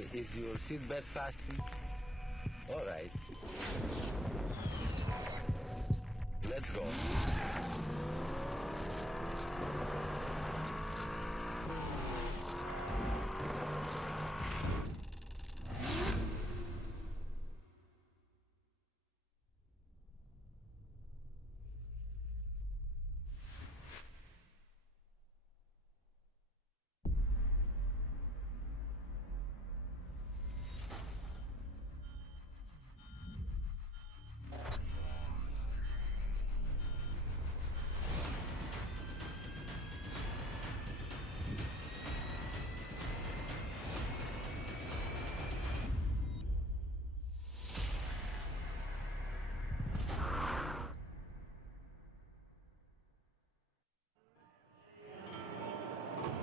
Is your seatbelt fastened? All right. Let's go.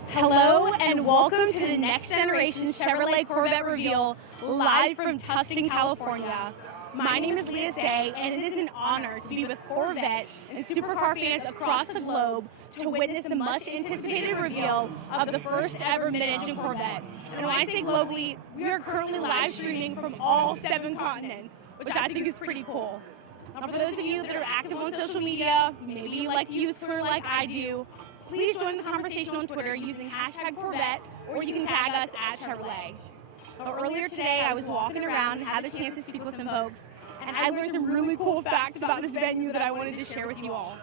Hello and welcome to the next generation Chevrolet Corvette Reveal live from Tustin, California. My name is Leah Say, and it is an honor to be with Corvette and supercar fans across the globe to witness the much anticipated reveal of the first ever mid-engine Corvette. And when I say globally, we are currently live streaming from all 7 continents, which I think is pretty cool. Now, for those of you that are active on social media, maybe you like to use Twitter like I do, please join the conversation on Twitter using #Corvette, or you can tag us at Chevrolet. Now, earlier today, I was walking around and had the chance to speak with some folks, and I learned some really cool facts about this venue that I wanted to share with you all.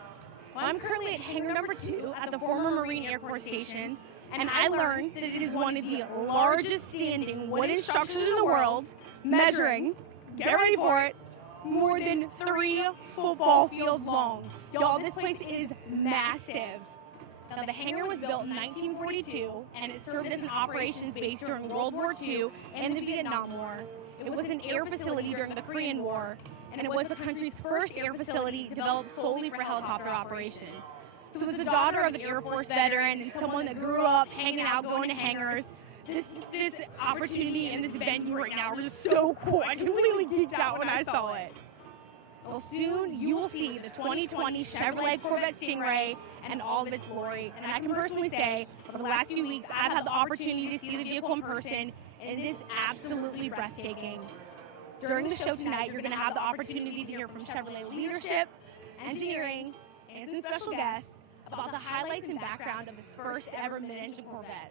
Well, I'm currently at hangar number 2 at the former Marine Air Corps Station, and I learned that it is one of the largest standing wooden structures in the world, measuring, get ready for it, more than 3 football fields long. Y'all, this place is massive. Now, the hangar was built in 1942, and it served as an operations base during World War II and the Vietnam War. It was an air facility during the Korean War, and it was the country's first air facility developed solely for helicopter operations. So it was the daughter of an Air Force veteran and someone that grew up hanging out, going to hangars. This opportunity and this venue right now are just so cool. I completely geeked out when I saw it. Well, soon you will see the 2020 Chevrolet Corvette Stingray and all of its glory. And I can personally say, over the last few weeks, I've had the opportunity to see the vehicle in person, and it is absolutely breathtaking. During the show tonight, you're going to have the opportunity to hear from Chevrolet leadership, engineering, and some special guests about the highlights and background of this first ever mid-engine Corvette.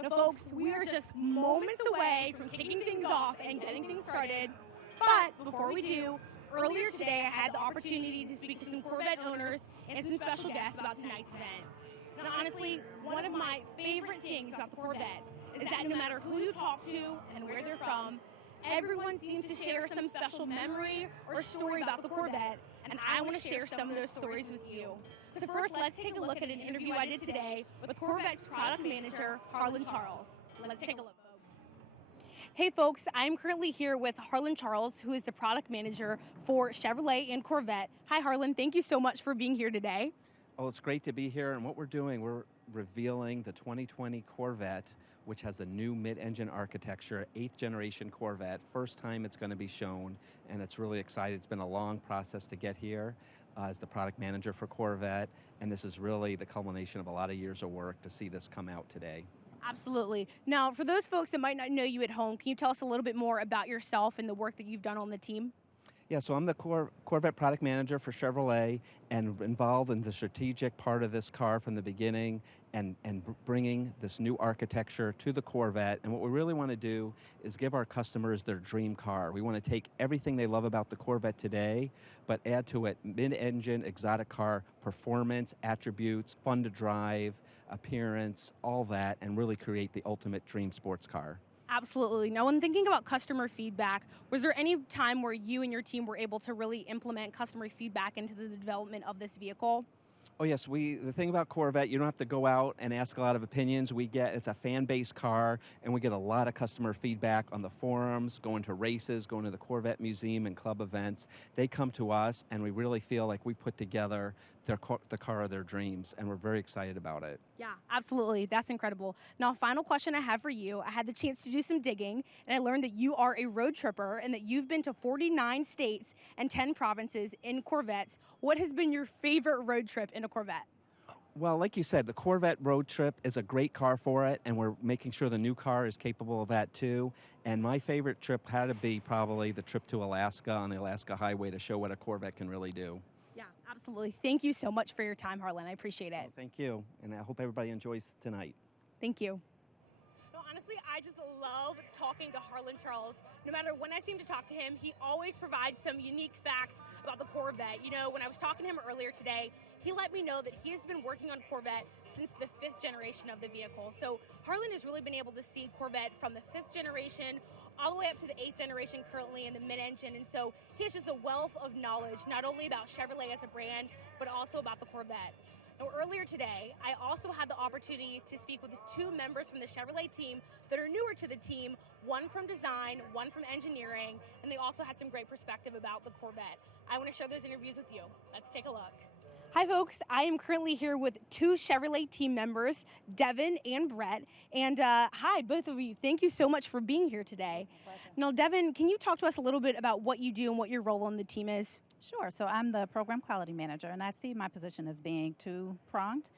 Now, folks, we are just moments away from kicking things off and getting things started. But before we do, earlier today, I had the opportunity to speak to some Corvette owners and some special guests about tonight's event. Now, honestly, one of my favorite things about the Corvette is that no matter who you talk to and where they're from, everyone seems to share some special memory or story about the Corvette, and I want to share some of those stories with you. So first, let's take a look at an interview I did today with Corvette's product manager, Harlan Charles. Let's take a look, folks. Hey folks, I'm currently here with Harlan Charles, who is the product manager for Chevrolet and Corvette. Hi Harlan, thank you so much for being here today. Oh, it's great to be here, and what we're doing, we're revealing the 2020 Corvette, which has a new mid-engine architecture, 8th generation Corvette. First time it's going to be shown, and it's really exciting. It's been a long process to get here as the product manager for Corvette, and this is really the culmination of a lot of years of work to see this come out today. Absolutely. Now, for those folks that might not know you at home, can you tell us a little bit more about yourself and the work that you've done on the team? Yeah, so I'm the Corvette product manager for Chevrolet and involved in the strategic part of this car from the beginning and bringing this new architecture to the Corvette. And what we really want to do is give our customers their dream car. We want to take everything they love about the Corvette today, but add to it mid-engine, exotic car, performance, attributes, fun to drive, appearance, all that, and really create the ultimate dream sports car. Absolutely. Now, when thinking about customer feedback, was there any time where you and your team were able to really implement customer feedback into the development of this vehicle? Oh yes, the thing about Corvette, you don't have to go out and ask a lot of opinions. It's a fan-based car, and we get a lot of customer feedback on the forums, going to races, going to the Corvette Museum and club events. They come to us, and we really feel like we put together the car of their dreams, and we're very excited about it. Yeah, absolutely. That's incredible. Now, final question I have for you. I had the chance to do some digging, and I learned that you are a road tripper and that you've been to 49 states and 10 provinces in Corvettes. What has been your favorite road trip in a Corvette? Well, like you said, the Corvette road trip is a great car for it, and we're making sure the new car is capable of that too. And my favorite trip had to be probably the trip to Alaska on the Alaska Highway to show what a Corvette can really do. Yeah, absolutely. Thank you so much for your time, Harlan. I appreciate it. Well, thank you, and I hope everybody enjoys tonight. Thank you. No, honestly, I just love talking to Harlan Charles. No matter when I seem to talk to him, he always provides some unique facts about the Corvette. You know, when I was talking to him earlier today, he let me know that he has been working on Corvette since the 5th generation of the vehicle. So Harlan has really been able to see Corvette from the 5th generation all the way up to the 8th generation currently in the mid-engine. And so he has just a wealth of knowledge, not only about Chevrolet as a brand, but also about the Corvette. Now, earlier today, I also had the opportunity to speak with 2 members from the Chevrolet team that are newer to the team, one from design, one from engineering, and they also had some great perspective about the Corvette. I want to share those interviews with you. Let's take a look. Hi, folks. I am currently here with 2 Chevrolet team members, Devin and Brett. And hi, both of you. Thank you so much for being here today. Now, Devin, can you talk to us a little bit about what you do and what your role on the team is? Sure. So I'm the program quality manager, and I see my position as being two-pronged.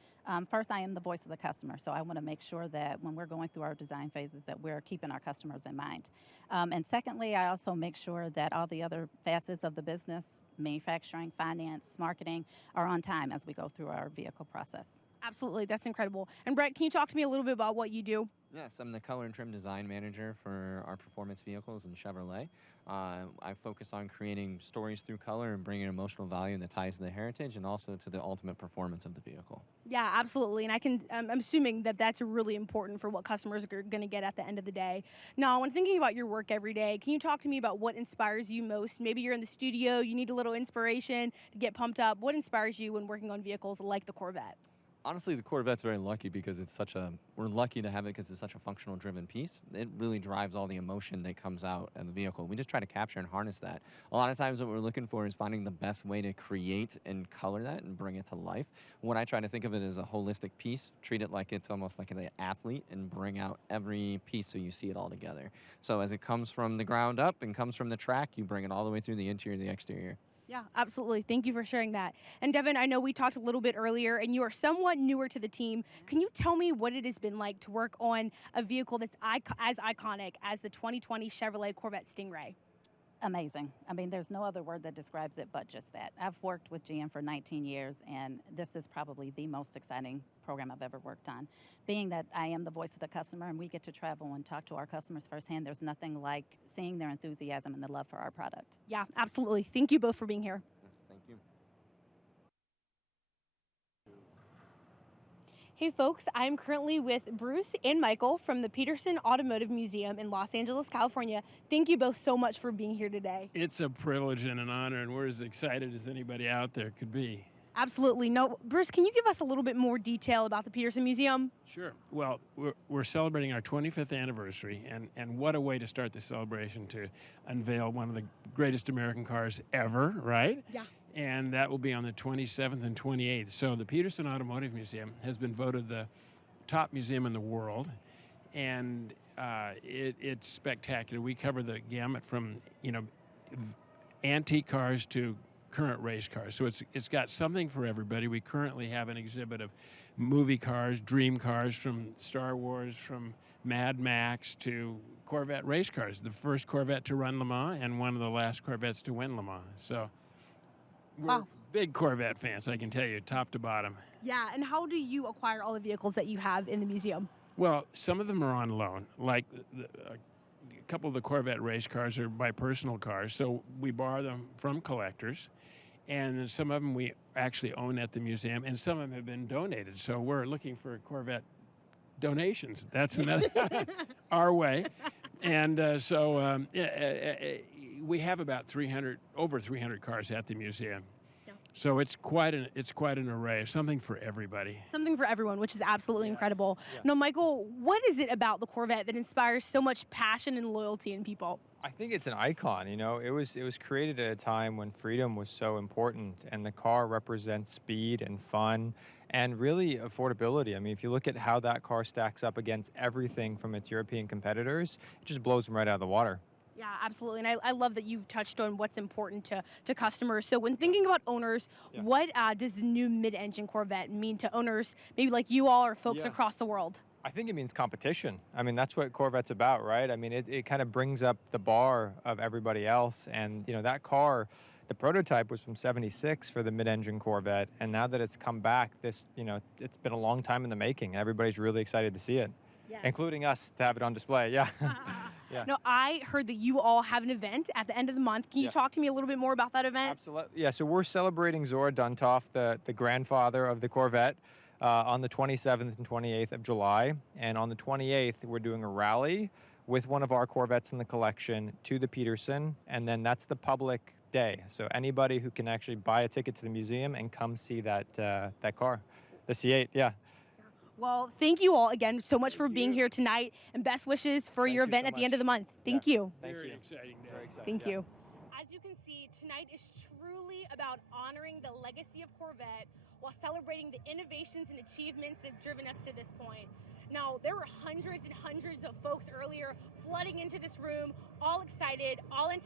First, I am the voice of the customer, so I want to make sure that when we're going through our design phases that we're keeping our customers in mind. And secondly, I also make sure that all the other facets of the business, manufacturing, finance, marketing, are on time as we go through our vehicle process. Absolutely. That's incredible. And Brett, can you talk to me a little bit about what you do? Yes, I'm the color and trim design manager for our performance vehicles in Chevrolet. I focus on creating stories through color and bringing emotional value that ties to the heritage and also to the ultimate performance of the vehicle. Yeah, absolutely. And I'm assuming that that's really important for what customers are going to get at the end of the day. Now, when thinking about your work every day, can you talk to me about what inspires you most? Maybe you're in the studio, you need a little inspiration to get pumped up. What inspires you when working on vehicles like the Corvette? Honestly, the Corvette's very lucky because we're lucky to have it because it's such a functional driven piece. It really drives all the emotion that comes out of the vehicle. We just try to capture and harness that. A lot of times what we're looking for is finding the best way to create and color that and bring it to life. When I try to think of it as a holistic piece, treat it like it's almost like an athlete and bring out every piece so you see it all together. So as it comes from the ground up and comes from the track, you bring it all the way through the interior to the exterior. Yeah, absolutely. Thank you for sharing that. And Devin, I know we talked a little bit earlier, and you are somewhat newer to the team. Can you tell me what it has been like to work on a vehicle that's as iconic as the 2020 Chevrolet Corvette Stingray? Amazing. I mean, there's no other word that describes it but just that. I've worked with GM for 19 years, and this is probably the most exciting program I've ever worked on. Being that I am the voice of the customer and we get to travel and talk to our customers firsthand, there's nothing like seeing their enthusiasm and the love for our product. Yeah, absolutely. Thank you both for being here. Thank you. Hey folks, I'm currently with Bruce and Michael from the Peterson Automotive Museum in Los Angeles, California. Thank you both so much for being here today. It's a privilege and an honor, and we're as excited as anybody out there could be. Absolutely. No, Bruce, can you give us a little bit more detail about the Peterson Museum? Sure. Well, we're celebrating our 25th anniversary, and what a way to start the celebration to unveil one of the greatest American cars ever, right? Yeah. And that will be on the 27th and 28th. So the Peterson Automotive Museum has been voted the top museum in the world, and it's spectacular. We cover the gamut from, antique cars to current race cars. So it's got something for everybody. We currently have an exhibit of movie cars, dream cars from Star Wars, from Mad Max to Corvette race cars. The first Corvette to run Le Mans and one of the last Corvettes to win Le Mans. So we're big Corvette fans, I can tell you, top to bottom. Yeah, and how do you acquire all the vehicles that you have in the museum? Well, some of them are on loan, like a couple of the Corvette race cars are my personal cars, so we borrow them from collectors. And then some of them we actually own at the museum, and some of them have been donated. So we're looking for Corvette donations. That's another our way. And we have about over 300 cars at the museum. Yeah. So it's quite an array, something for everybody. Something for everyone, which is absolutely incredible. Yeah. Now, Michael, what is it about the Corvette that inspires so much passion and loyalty in people? I think it's an icon. It was created at a time when freedom was so important, and the car represents speed and fun and really affordability. I mean, if you look at how that car stacks up against everything from its European competitors, it just blows them right out of the water. Yeah, absolutely. And I love that you touched on what's important to customers. So when thinking about owners, Yeah. what does the new mid-engine Corvette mean to owners, maybe like you all or folks Yeah. across the world? I think it means competition. I mean, that's what Corvette's about, right? I mean, it kind of brings up the bar of everybody else. And, that car, the prototype was from '76 for the mid-engine Corvette. And now that it's come back, it's been a long time in the making. Everybody's really excited to see it, Yes. including us to have it on display. Yeah. Yeah. No, I heard that you all have an event at the end of the month. Can you Yes. talk to me a little bit more about that event? Absolutely. Yeah, so we're celebrating Zora Duntov, the grandfather of the Corvette, on the 27th and 28th of July. And on the 28th, we're doing a rally with one of our Corvettes in the collection to the Peterson. And then that's the public day. So anybody who can actually buy a ticket to the museum and come see that car, the C8, yeah. Well, thank you all again so much for being here tonight, and best wishes for Thank your you event so at the end much. of the month. Thank Yeah. you. Thank Very you. exciting day. Very exciting. Thank Yeah. you. As you can see, tonight is truly about honoring the legacy of Corvette while celebrating the innovations and achievements that have driven us to this point. Now, there were hundreds and hundreds of folks earlier flooding into this room, all excited, all in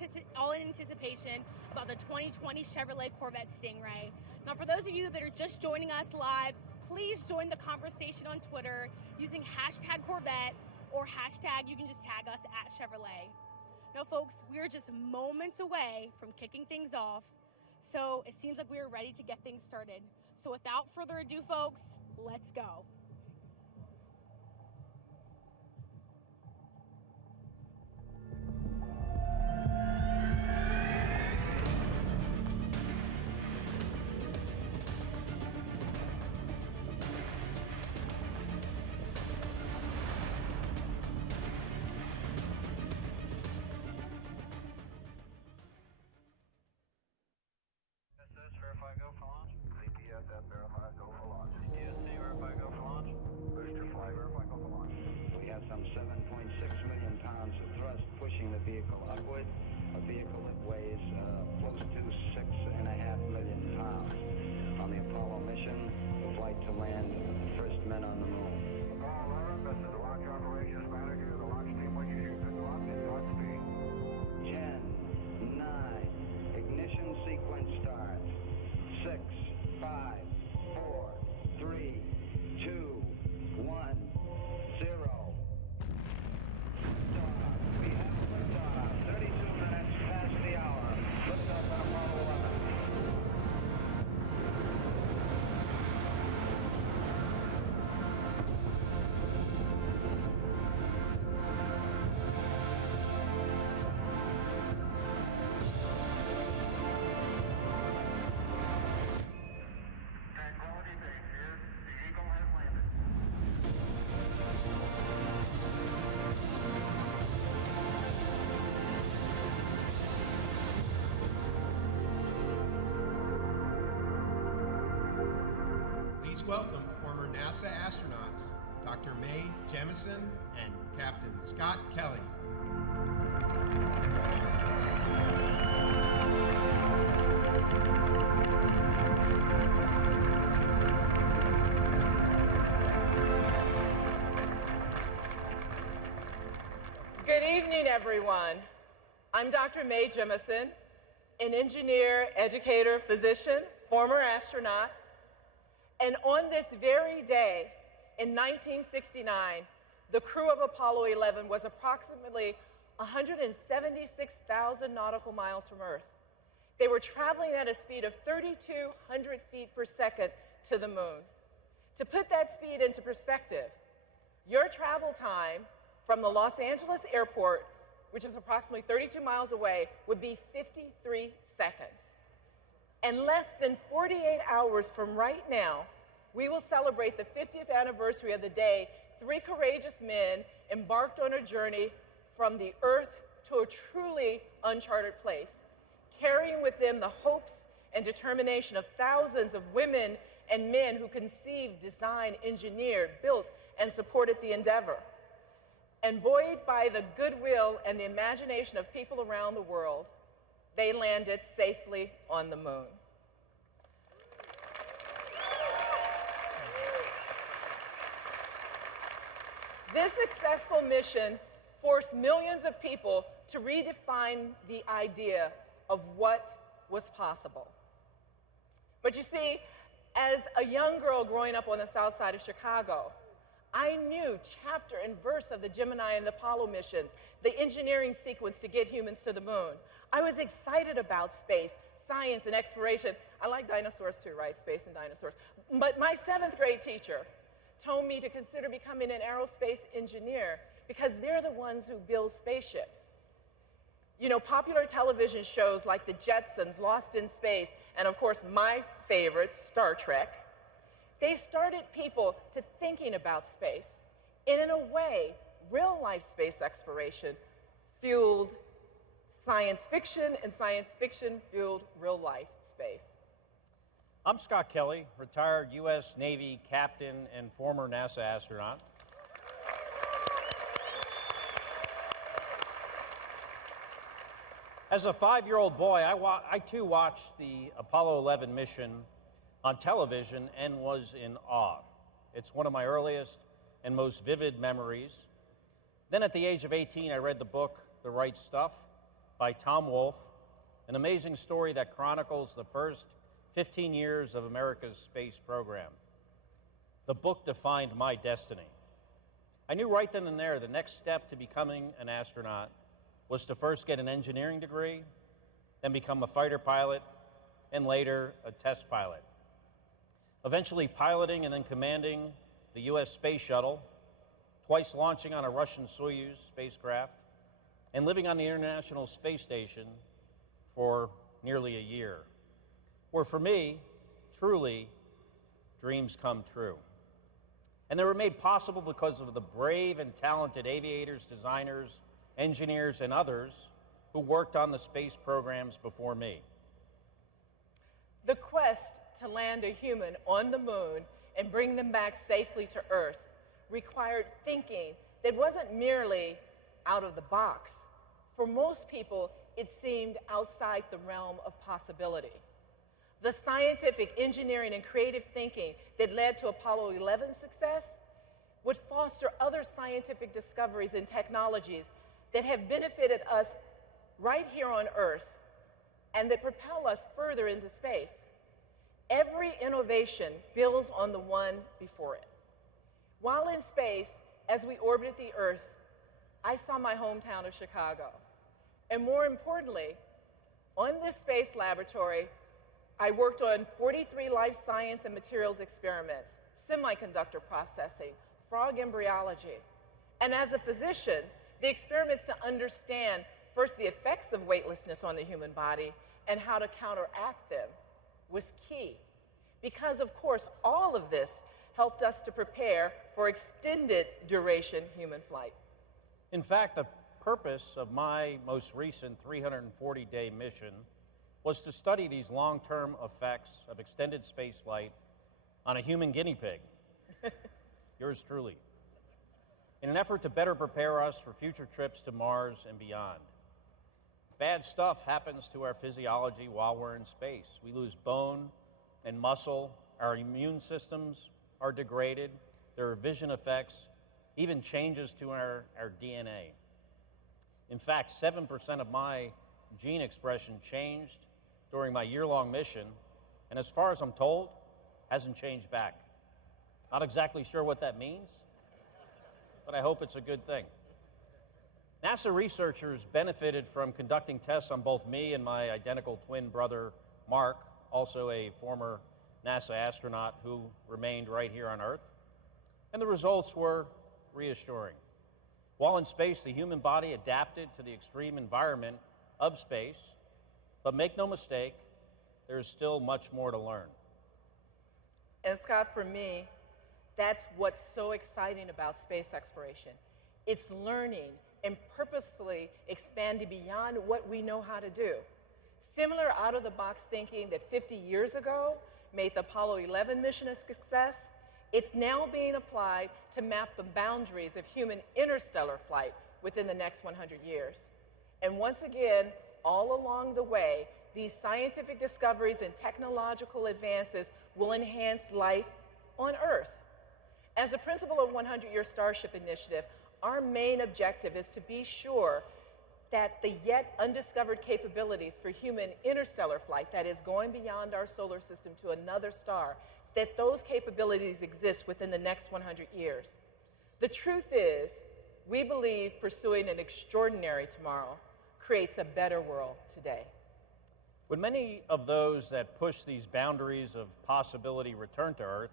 anticipation about the 2020 Chevrolet Corvette Stingray. Now, for those of you that are just joining us live, please join the conversation on Twitter using #Corvette or hashtag, you can just tag us at Chevrolet. Now, folks, we're just moments away from kicking things off, so it seems like we're ready to get things started. So without further ado, folks, let's go. Verify go for launch. CPSF verify go for launch. CPSC verify go for launch. Booster fly verify go for launch. We have some 7.6 million pounds of thrust pushing the vehicle upward. A vehicle that weighs close to 6.5 million pounds. On the Apollo mission, the flight to land the first men on the moon. Apollo 11, this is the launch operations manager. The launch team wishes you good luck and Godspeed. 10, 9, ignition sequence start. 6, 5, 4, 3, 2, 1, 0. Liftoff. We have liftoff. 32 minutes past the hour. Liftoff on Apollo 11. Tranquility Base here. The Eagle has landed. Please welcome former NASA astronauts, Dr. Mae Jemison and Captain Scott Kelly. Good evening, everyone. I'm Dr. Mae Jemison, an engineer, educator, physician, former astronaut. And on this very day in 1969, the crew of Apollo 11 was approximately 176,000 nautical miles from Earth. They were traveling at a speed of 3,200 feet per second to the moon. To put that speed into perspective, your travel time from the Los Angeles airport, which is approximately 32 miles away, would be 53 seconds. And less than 48 hours from right now, we will celebrate the 50th anniversary of the day 3 courageous men embarked on a journey from the Earth to a truly uncharted place, carrying with them the hopes and determination of thousands of women and men who conceived, designed, engineered, built, and supported the endeavor. And buoyed by the goodwill and the imagination of people around the world, they landed safely on the moon. This successful mission forced millions of people to redefine the idea of what was possible. But you see, as a young girl growing up on the south side of Chicago, I knew chapter and verse of the Gemini and the Apollo missions, the engineering sequence to get humans to the moon. I was excited about space, science, and exploration. I like dinosaurs too, right? Space and dinosaurs. But my 7th grade teacher told me to consider becoming an aerospace engineer because they're the ones who build spaceships. You know, popular television shows like The Jetsons, Lost in Space, and of course my favorite, Star Trek, they started people to thinking about space. And in a way, real-life space exploration fueled science fiction, and science fiction fueled real-life space. I'm Scott Kelly, retired U.S. Navy captain and former NASA astronaut. As a 5-year-old boy, I too watched the Apollo 11 mission on television and was in awe. It's one of my earliest and most vivid memories. Then at the age of 18, I read the book, The Right Stuff, by Tom Wolfe, an amazing story that chronicles the first 15 years of America's space program. The book defined my destiny. I knew right then and there the next step to becoming an astronaut was to first get an engineering degree, then become a fighter pilot, and later a test pilot. Eventually piloting and then commanding the U.S. Space Shuttle, twice launching on a Russian Soyuz spacecraft, and living on the International Space Station for nearly a year, where for me, truly, dreams come true. And they were made possible because of the brave and talented aviators, designers, engineers, and others who worked on the space programs before me. The quest to land a human on the moon and bring them back safely to Earth required thinking that wasn't merely out of the box. For most people, it seemed outside the realm of possibility. The scientific, engineering, and creative thinking that led to Apollo 11's success would foster other scientific discoveries and technologies that have benefited us right here on Earth and that propel us further into space. Every innovation builds on the one before it. While in space, as we orbited the Earth, I saw my hometown of Chicago. And more importantly, on this space laboratory, I worked on 43 life science and materials experiments, semiconductor processing, frog embryology. And as a physician, the experiments to understand first the effects of weightlessness on the human body and how to counteract them was key. Because, of course, all of this helped us to prepare for extended duration human flight. In fact, the purpose of my most recent 340-day mission was to study these long-term effects of extended spaceflight on a human guinea pig, yours truly, in an effort to better prepare us for future trips to Mars and beyond. Bad stuff happens to our physiology while we're in space. We lose bone and muscle, our immune systems are degraded, there are vision effects, even changes to our DNA. In fact, 7% of my gene expression changed during my year-long mission, and as far as I'm told, hasn't changed back. Not exactly sure what that means, but I hope it's a good thing. NASA researchers benefited from conducting tests on both me and my identical twin brother, Mark, also a former NASA astronaut who remained right here on Earth, and the results were reassuring. While in space, the human body adapted to the extreme environment of space, but make no mistake, there's still much more to learn. And Scott, for me, that's what's so exciting about space exploration. It's learning and purposefully expanding beyond what we know how to do. Similar out-of-the-box thinking that 50 years ago made the Apollo 11 mission a success, it's now being applied to map the boundaries of human interstellar flight within the next 100 years. And once again, all along the way, these scientific discoveries and technological advances will enhance life on Earth. As a principle of 100-Year Starship Initiative, our main objective is to be sure that the yet undiscovered capabilities for human interstellar flight, that is going beyond our solar system to another star, that those capabilities exist within the next 100 years. The truth is, we believe pursuing an extraordinary tomorrow creates a better world today. When many of those that push these boundaries of possibility returned to Earth,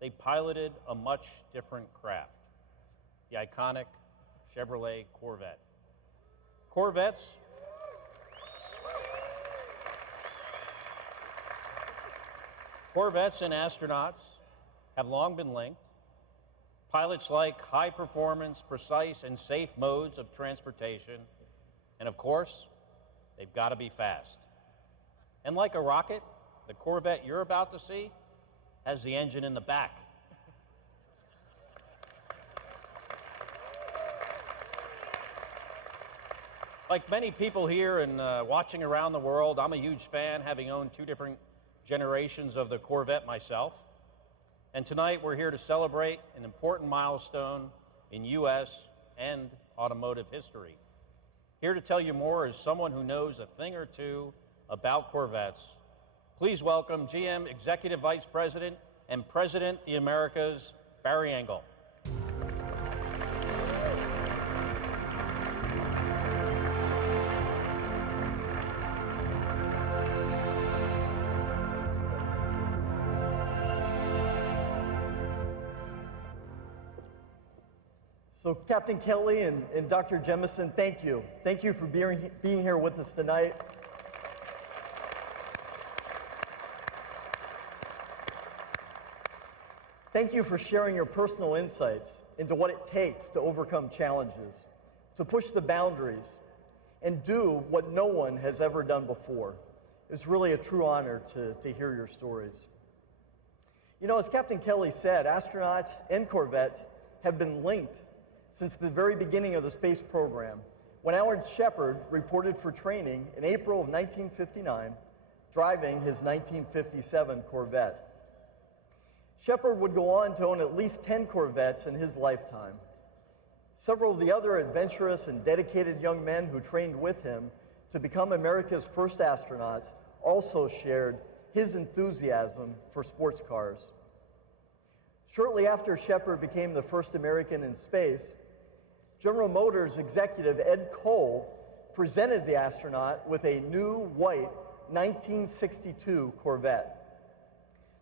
they piloted a much different craft, the iconic Chevrolet Corvette. Corvettes and astronauts have long been linked. Pilots like high performance, precise, and safe modes of transportation. And of course, they've got to be fast. And like a rocket, the Corvette you're about to see has the engine in the back. Like many people here and watching around the world, I'm a huge fan, having owned 2 different generations of the Corvette myself. And tonight we're here to celebrate an important milestone in U.S. and automotive history. Here to tell you more is someone who knows a thing or two about Corvettes. Please welcome GM Executive Vice President and President of the Americas, Barry Engel. So Captain Kelly and Dr. Jemison, thank you. Thank you for being here with us tonight. Thank you for sharing your personal insights into what it takes to overcome challenges, to push the boundaries, and do what no one has ever done before. It's really a true honor to hear your stories. You know, as Captain Kelly said, astronauts and Corvettes have been linked since the very beginning of the space program, when Alan Shepard reported for training in April of 1959, driving his 1957 Corvette. Shepard would go on to own at least 10 Corvettes in his lifetime. Several of the other adventurous and dedicated young men who trained with him to become America's first astronauts also shared his enthusiasm for sports cars. Shortly after Shepard became the first American in space, General Motors executive Ed Cole presented the astronaut with a new white 1962 Corvette.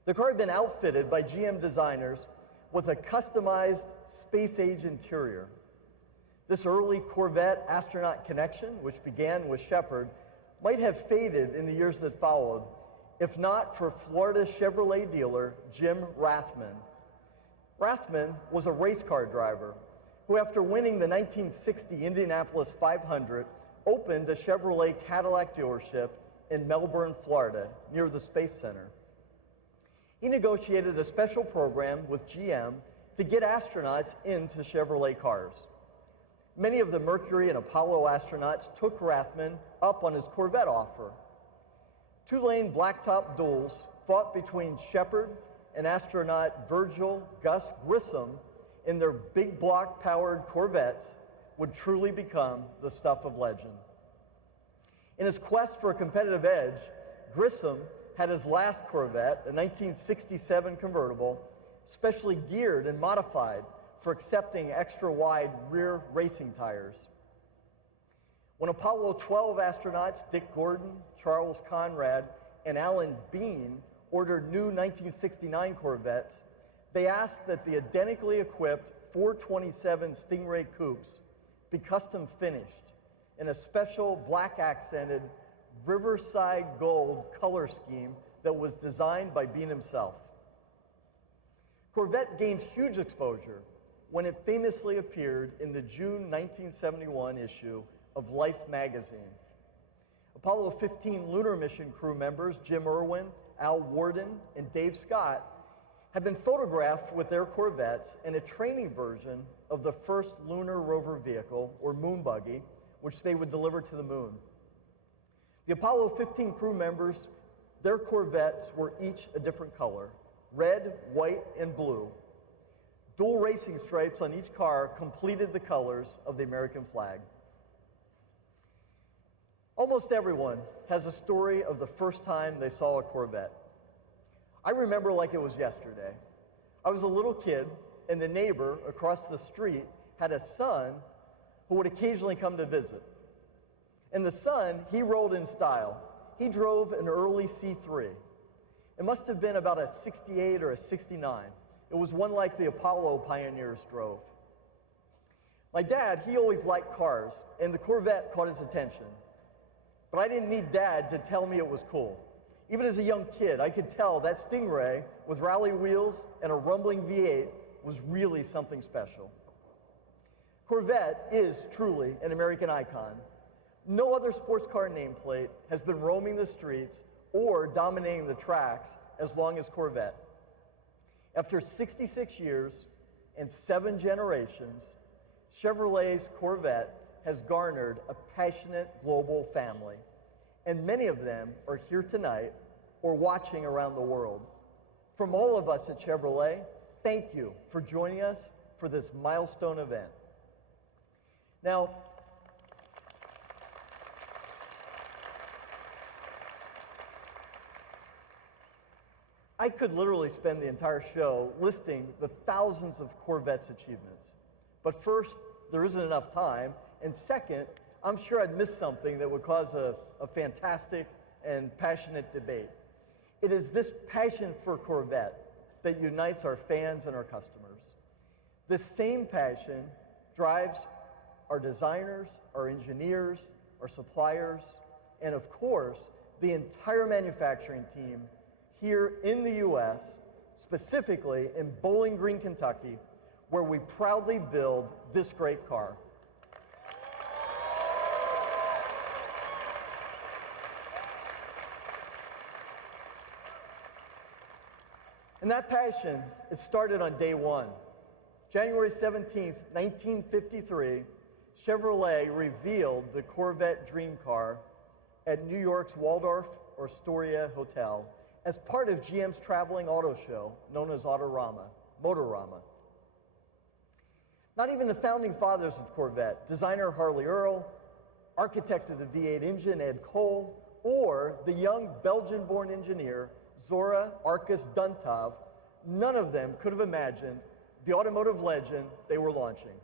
The car had been outfitted by GM designers with a customized space-age interior. This early Corvette astronaut connection, which began with Shepard, might have faded in the years that followed, if not for Florida Chevrolet dealer Jim Rathman. Rathman was a race car driver who, after winning the 1960 Indianapolis 500, opened a Chevrolet Cadillac dealership in Melbourne, Florida, near the Space Center. He negotiated a special program with GM to get astronauts into Chevrolet cars. Many of the Mercury and Apollo astronauts took Rathman up on his Corvette offer. 2-lane blacktop duels fought between Shepard and astronaut Virgil Gus Grissom in their big block-powered Corvettes would truly become the stuff of legend. In his quest for a competitive edge, Grissom had his last Corvette, a 1967 convertible, specially geared and modified for accepting extra-wide rear racing tires. When Apollo 12 astronauts Dick Gordon, Charles Conrad, and Alan Bean ordered new 1969 Corvettes, they asked that the identically equipped 427 Stingray coupes be custom finished in a special black-accented Riverside Gold color scheme that was designed by Bean himself. Corvette gained huge exposure when it famously appeared in the June 1971 issue of Life magazine. Apollo 15 lunar mission crew members Jim Irwin, Al Worden, and Dave Scott had been photographed with their Corvettes in a training version of the first lunar rover vehicle, or moon buggy, which they would deliver to the moon. The Apollo 15 crew members, their Corvettes were each a different color: red, white, and blue. Dual racing stripes on each car completed the colors of the American flag. Almost everyone has a story of the first time they saw a Corvette. I remember like it was yesterday. I was a little kid, and the neighbor across the street had a son who would occasionally come to visit. And the son, he rode in style. He drove an early C3. It must have been about a 68 or a 69. It was one like the Apollo pioneers drove. My dad, he always liked cars, and the Corvette caught his attention. But I didn't need Dad to tell me it was cool. Even as a young kid, I could tell that Stingray with rally wheels and a rumbling V8 was really something special. Corvette is truly an American icon. No other sports car nameplate has been roaming the streets or dominating the tracks as long as Corvette. After 66 years and 7 generations, Chevrolet's Corvette has garnered a passionate global family, and many of them are here tonight or watching around the world. From all of us at Chevrolet, thank you for joining us for this milestone event. Now, I could literally spend the entire show listing the thousands of Corvette's achievements. But first, there isn't enough time, and second, I'm sure I'd miss something that would cause a fantastic and passionate debate. It is this passion for Corvette that unites our fans and our customers. This same passion drives our designers, our engineers, our suppliers, and of course, the entire manufacturing team here in the U.S., specifically in Bowling Green, Kentucky, where we proudly build this great car. And that passion, it started on day one. January 17th, 1953, Chevrolet revealed the Corvette Dream Car at New York's Waldorf Astoria Hotel as part of GM's traveling auto show known as Motorama. Not even the founding fathers of Corvette, designer Harley Earl, architect of the V8 engine Ed Cole, or the young Belgian-born engineer Zora Arkus Duntov, none of them could have imagined the automotive legend they were launching.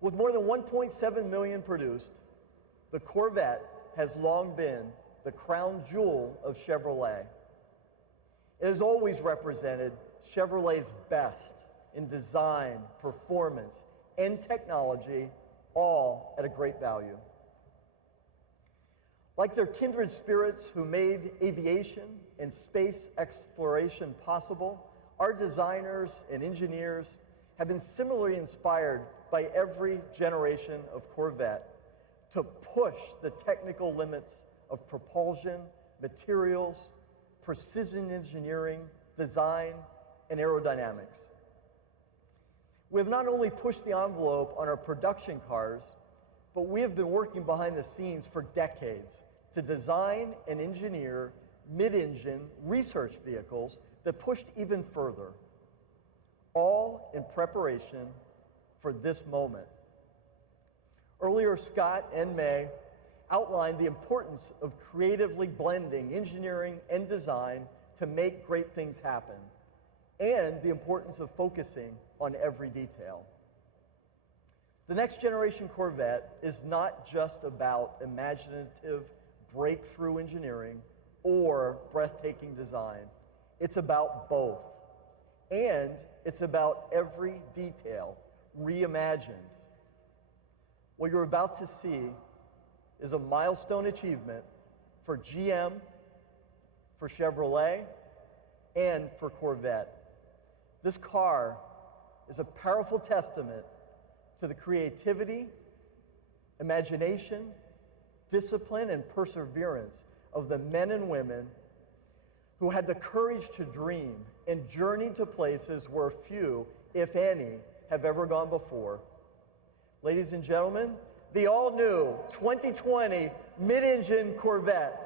With more than 1.7 million produced, the Corvette has long been the crown jewel of Chevrolet. It has always represented Chevrolet's best in design, performance, and technology, all at a great value. Like their kindred spirits who made aviation and space exploration possible, our designers and engineers have been similarly inspired by every generation of Corvette to push the technical limits of propulsion, materials, precision engineering, design, and aerodynamics. We have not only pushed the envelope on our production cars, but we have been working behind the scenes for decades to design and engineer mid-engine research vehicles that pushed even further, all in preparation for this moment. Earlier, Scott and May outlined the importance of creatively blending engineering and design to make great things happen, and the importance of focusing on every detail. The next generation Corvette is not just about imaginative breakthrough engineering or breathtaking design. It's about both. And it's about every detail reimagined. What you're about to see is a milestone achievement for GM, for Chevrolet, and for Corvette. This car is a powerful testament to the creativity, imagination, discipline, and perseverance of the men and women who had the courage to dream and journey to places where few, if any, have ever gone before. Ladies and gentlemen, the all-new 2020 Mid-Engine Corvette.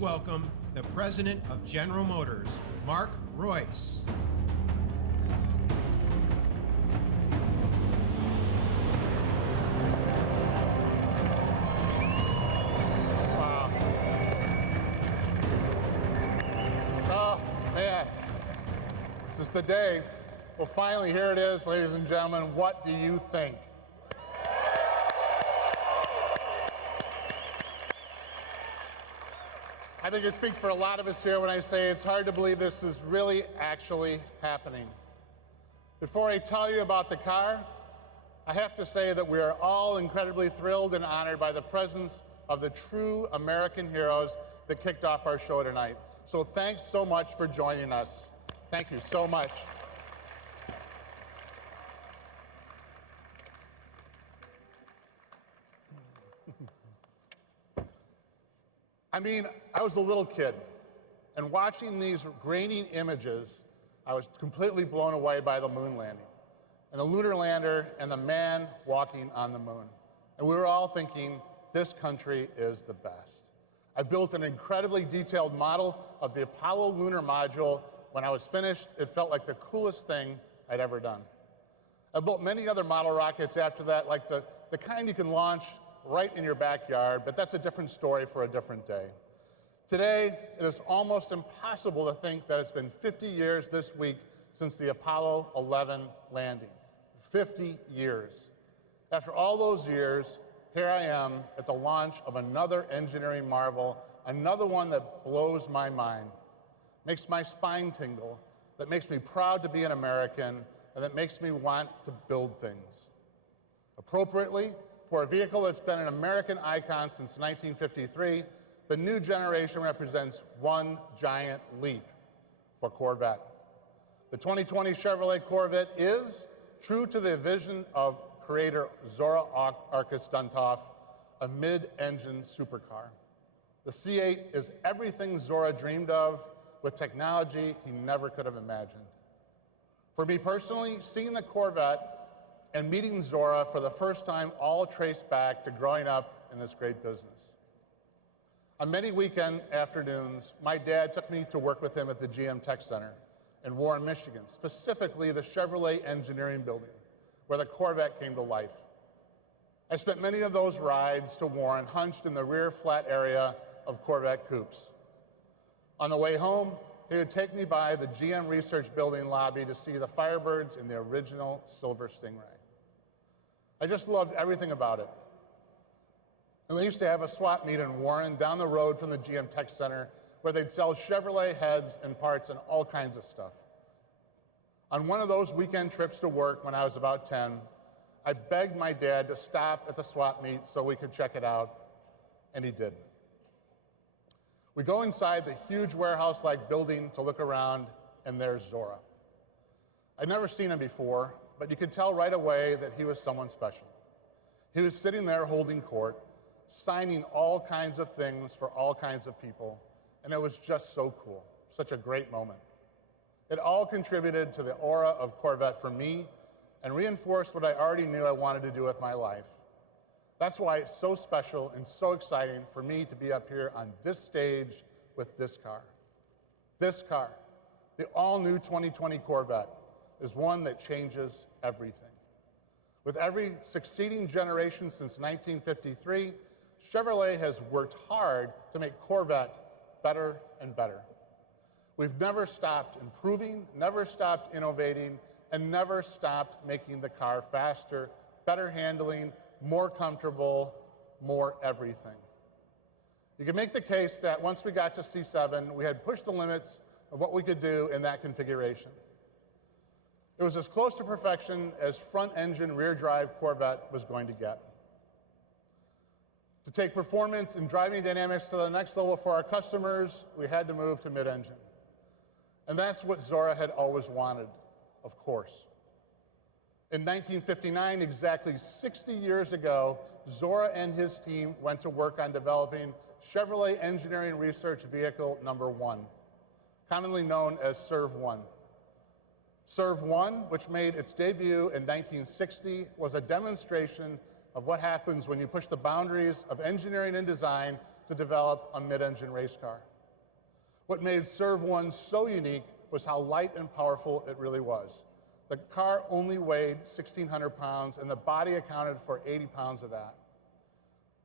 welcome the President of General Motors, Mark Royce. Wow. Oh, man. This is the day. Well, finally, here it is, ladies and gentlemen. What do you think? I think I speak for a lot of us here when I say it's hard to believe this is really actually happening. Before I tell you about the car, I have to say that we are all incredibly thrilled and honored by the presence of the true American heroes that kicked off our show tonight. So thanks so much for joining us. Thank you so much. I mean, I was a little kid, and watching these grainy images, I was completely blown away by the moon landing, and the lunar lander, and the man walking on the moon. And we were all thinking, this country is the best. I built an incredibly detailed model of the Apollo lunar module. When I was finished, it felt like the coolest thing I'd ever done. I built many other model rockets after that, like the kind you can launch right in your backyard, but that's a different story for a different day. Today, it is almost impossible to think that it's been 50 years this week since the Apollo 11 landing. 50 years. After all those years, here I am at the launch of another engineering marvel, another one that blows my mind, makes my spine tingle, that makes me proud to be an American, and that makes me want to build things. Appropriately, for a vehicle that's been an American icon since 1953, the new generation represents one giant leap for Corvette. The 2020 Chevrolet Corvette is, true to the vision of creator Zora Arkus Duntov, a mid-engine supercar. The C8 is everything Zora dreamed of with technology he never could have imagined. For me personally, seeing the Corvette and meeting Zora for the first time all traced back to growing up in this great business. On many weekend afternoons, my dad took me to work with him at the GM Tech Center in Warren, Michigan, specifically the Chevrolet Engineering Building, where the Corvette came to life. I spent many of those rides to Warren hunched in the rear flat area of Corvette coupes. On the way home, he would take me by the GM Research Building lobby to see the Firebirds in the original Silver Stingray. I just loved everything about it. And they used to have a swap meet in Warren down the road from the GM Tech Center where they'd sell Chevrolet heads and parts and all kinds of stuff. On one of those weekend trips to work when I was about 10, I begged my dad to stop at the swap meet so we could check it out, and he did. We go inside the huge warehouse-like building to look around, and there's Zora. I'd never seen him before, but you could tell right away that he was someone special. He was sitting there holding court, signing all kinds of things for all kinds of people, and it was just so cool, such a great moment. It all contributed to the aura of Corvette for me and reinforced what I already knew I wanted to do with my life. That's why it's so special and so exciting for me to be up here on this stage with this car. This car, the all-new 2020 Corvette, is one that changes everything. With every succeeding generation since 1953, Chevrolet has worked hard to make Corvette better and better. We've never stopped improving, never stopped innovating, and never stopped making the car faster, better handling, more comfortable, more everything. You can make the case that once we got to C7, we had pushed the limits of what we could do in that configuration. It was as close to perfection as front-engine, rear-drive Corvette was going to get. To take performance and driving dynamics to the next level for our customers, we had to move to mid-engine. And that's what Zora had always wanted, of course. In 1959, exactly 60 years ago, Zora and his team went to work on developing Chevrolet Engineering Research Vehicle number 1, commonly known as SERV-1. SERV-1, which made its debut in 1960, was a demonstration of what happens when you push the boundaries of engineering and design to develop a mid-engine race car. What made Serve 1 so unique was how light and powerful it really was. The car only weighed 1,600 pounds, and the body accounted for 80 pounds of that.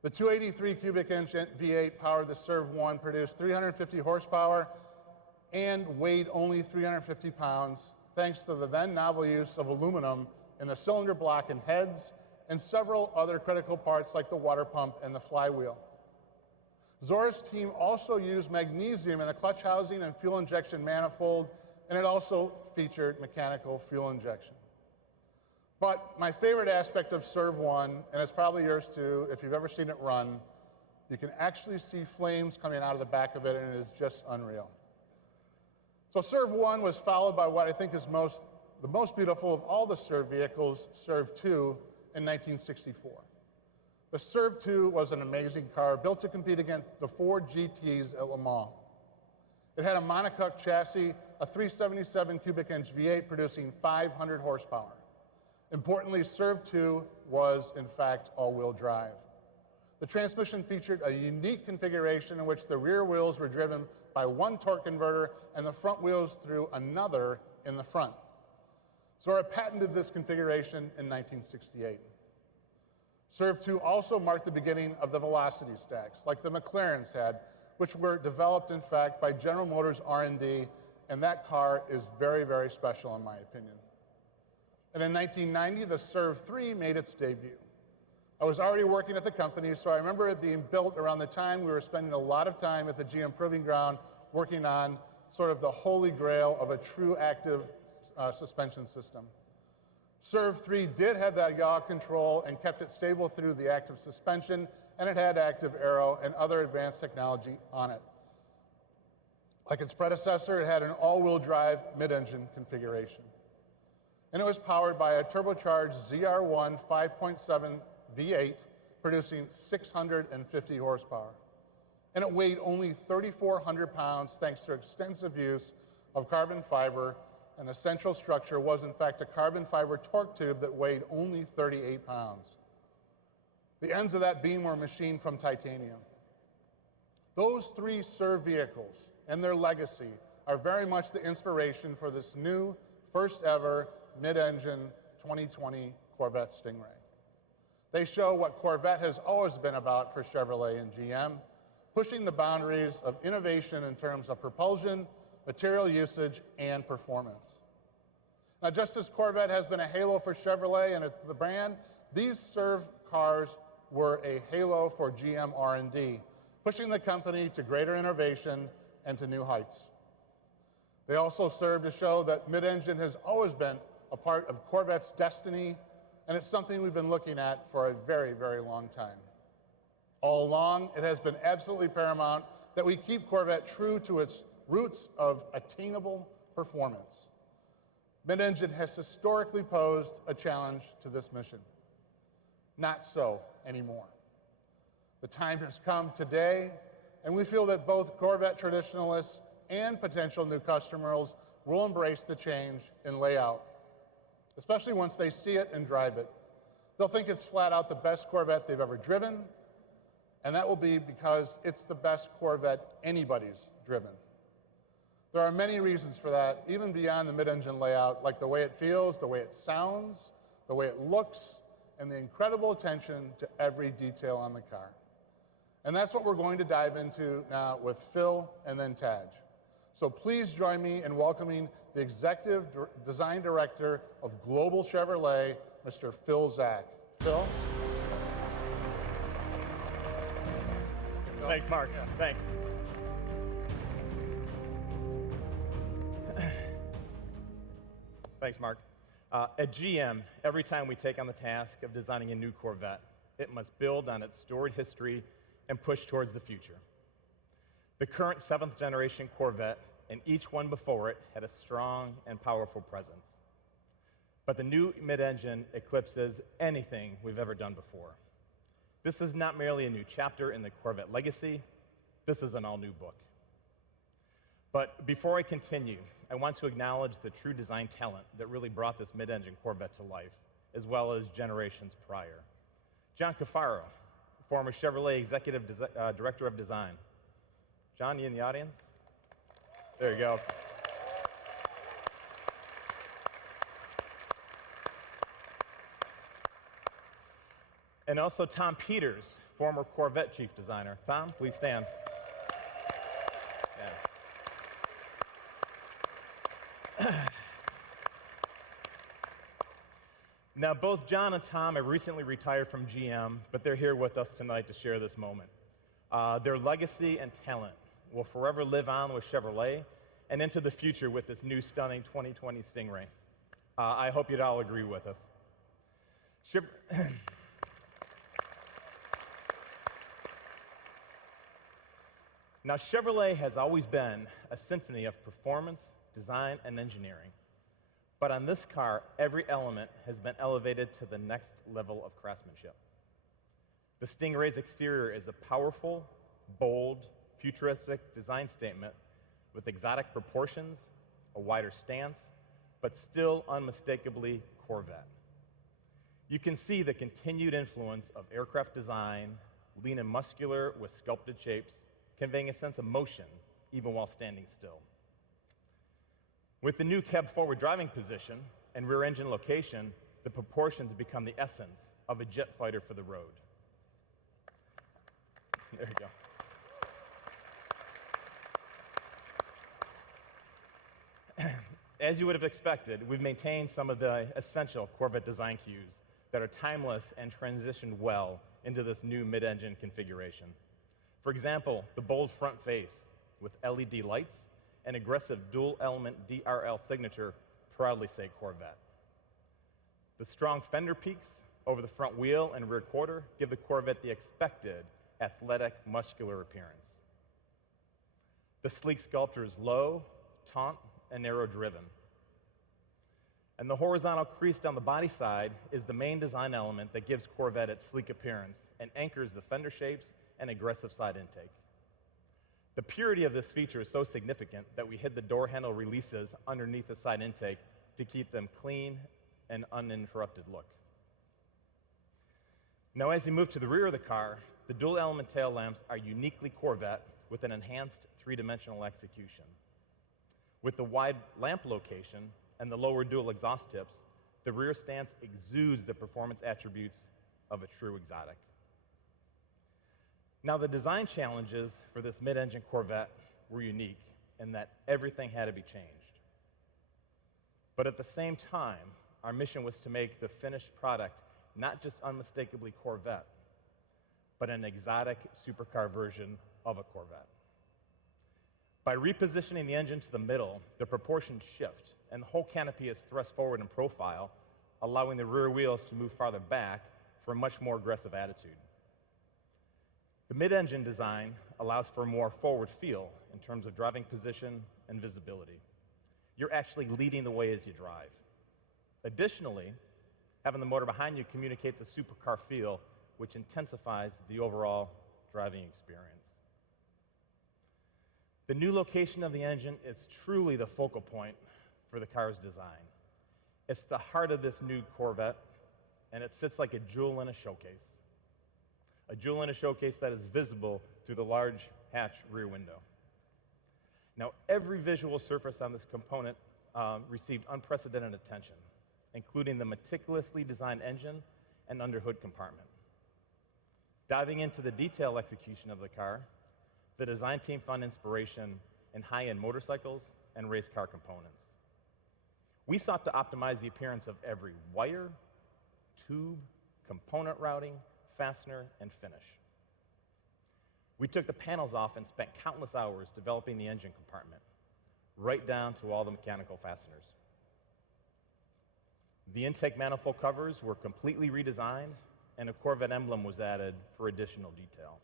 The 283 cubic inch V8 powered the Serve 1, produced 350 horsepower, and weighed only 350 pounds, thanks to the then novel use of aluminum in the cylinder block and heads, and several other critical parts like the water pump and the flywheel. Zora's team also used magnesium in the clutch housing and fuel injection manifold, and it also featured mechanical fuel injection. But my favorite aspect of Serve 1, and it's probably yours too, if you've ever seen it run, you can actually see flames coming out of the back of it, and it is just unreal. So Serve 1 was followed by what I think is the most beautiful of all the Serve vehicles, Serve 2, in 1964. The Serve 2 was an amazing car built to compete against the Ford GTs at Le Mans. It had a monocoque chassis, a 377 cubic inch V8 producing 500 horsepower. Importantly, Serve 2 was, in fact, all-wheel drive. The transmission featured a unique configuration in which the rear wheels were driven by one torque converter and the front wheels through another in the front. Zora patented this configuration in 1968. Serve 2 also marked the beginning of the velocity stacks, like the McLarens had, which were developed, in fact, by General Motors R&D, and that car is very, very special in my opinion. And in 1990, the Serve 3 made its debut. I was already working at the company, so I remember it being built around the time we were spending a lot of time at the GM Proving Ground working on sort of the holy grail of a true active suspension system. Serve 3 did have that yaw control and kept it stable through the active suspension, and it had active aero and other advanced technology on it. Like its predecessor, it had an all-wheel drive mid-engine configuration. And it was powered by a turbocharged ZR1 5.7 V8, producing 650 horsepower. And it weighed only 3,400 pounds thanks to extensive use of carbon fiber, and the central structure was in fact a carbon fiber torque tube that weighed only 38 pounds. The ends of that beam were machined from titanium. Those three Serve vehicles and their legacy are very much the inspiration for this new, first ever mid-engine 2020 Corvette Stingray. They show what Corvette has always been about for Chevrolet and GM, pushing the boundaries of innovation in terms of propulsion, material usage, and performance. Now, just as Corvette has been a halo for Chevrolet and the brand, these Serve cars were a halo for GM R&D, pushing the company to greater innovation and to new heights. They also serve to show that mid-engine has always been a part of Corvette's destiny, and it's something we've been looking at for a very, very long time. All along, it has been absolutely paramount that we keep Corvette true to its roots of attainable performance. Mid-engine has historically posed a challenge to this mission. Not so anymore. The time has come today, and we feel that both Corvette traditionalists and potential new customers will embrace the change in layout, especially once they see it and drive it. They'll think it's flat out the best Corvette they've ever driven, and that will be because it's the best Corvette anybody's driven. There are many reasons for that, even beyond the mid-engine layout, like the way it feels, the way it sounds, the way it looks, and the incredible attention to every detail on the car. And that's what we're going to dive into now with Phil and then Taj. So please join me in welcoming the Executive Design Director of Global Chevrolet, Mr. Phil Zak. Phil? Thanks, Mark. Yeah. Thanks. Thanks, Mark. At GM, every time we take on the task of designing a new Corvette, it must build on its storied history and push towards the future. The current 7th generation Corvette and each one before it had a strong and powerful presence. But the new mid-engine eclipses anything we've ever done before. This is not merely a new chapter in the Corvette legacy, this is an all-new book. But before I continue, I want to acknowledge the true design talent that really brought this mid-engine Corvette to life, as well as generations prior. John Cafaro, former Chevrolet Executive Director of Design. John, you in the audience? There you go. And also Tom Peters, former Corvette chief designer. Tom, please stand. Yeah. Now, both John and Tom have recently retired from GM, but they're here with us tonight to share this moment. Their legacy and talent will forever live on with Chevrolet and into the future with this new stunning 2020 Stingray. I hope you'd all agree with us. Now, Chevrolet has always been a symphony of performance, design, and engineering. But on this car, every element has been elevated to the next level of craftsmanship. The Stingray's exterior is a powerful, bold, futuristic design statement with exotic proportions, a wider stance, but still unmistakably Corvette. You can see the continued influence of aircraft design, lean and muscular with sculpted shapes, conveying a sense of motion even while standing still. With the new cab-forward driving position and rear engine location, the proportions become the essence of a jet fighter for the road. There you go. As you would have expected, we've maintained some of the essential Corvette design cues that are timeless and transitioned well into this new mid-engine configuration. For example, the bold front face with LED lights and aggressive dual-element DRL signature proudly say Corvette. The strong fender peaks over the front wheel and rear quarter give the Corvette the expected athletic, muscular appearance. The sleek sculpture is low, taut, and narrow-driven. And the horizontal crease down the body side is the main design element that gives Corvette its sleek appearance and anchors the fender shapes and aggressive side intake. The purity of this feature is so significant that we hid the door handle releases underneath the side intake to keep them clean and uninterrupted look. Now, as you move to the rear of the car, the dual-element tail lamps are uniquely Corvette with an enhanced three-dimensional execution. With the wide lamp location and the lower dual exhaust tips, the rear stance exudes the performance attributes of a true exotic. Now, the design challenges for this mid-engine Corvette were unique in that everything had to be changed. But at the same time, our mission was to make the finished product not just unmistakably Corvette, but an exotic supercar version of a Corvette. By repositioning the engine to the middle, the proportions shift, and the whole canopy is thrust forward in profile, allowing the rear wheels to move farther back for a much more aggressive attitude. The mid-engine design allows for a more forward feel in terms of driving position and visibility. You're actually leading the way as you drive. Additionally, having the motor behind you communicates a supercar feel, which intensifies the overall driving experience. The new location of the engine is truly the focal point for the car's design. It's the heart of this new Corvette, and it sits like a jewel in a showcase. A jewel in a showcase that is visible through the large hatch rear window. Now, every visual surface on this component received unprecedented attention, including the meticulously designed engine and underhood compartment. Diving into the detail execution of the car, the design team found inspiration in high-end motorcycles and race car components. We sought to optimize the appearance of every wire, tube, component routing, fastener, and finish. We took the panels off and spent countless hours developing the engine compartment, right down to all the mechanical fasteners. The intake manifold covers were completely redesigned, and a Corvette emblem was added for additional detail.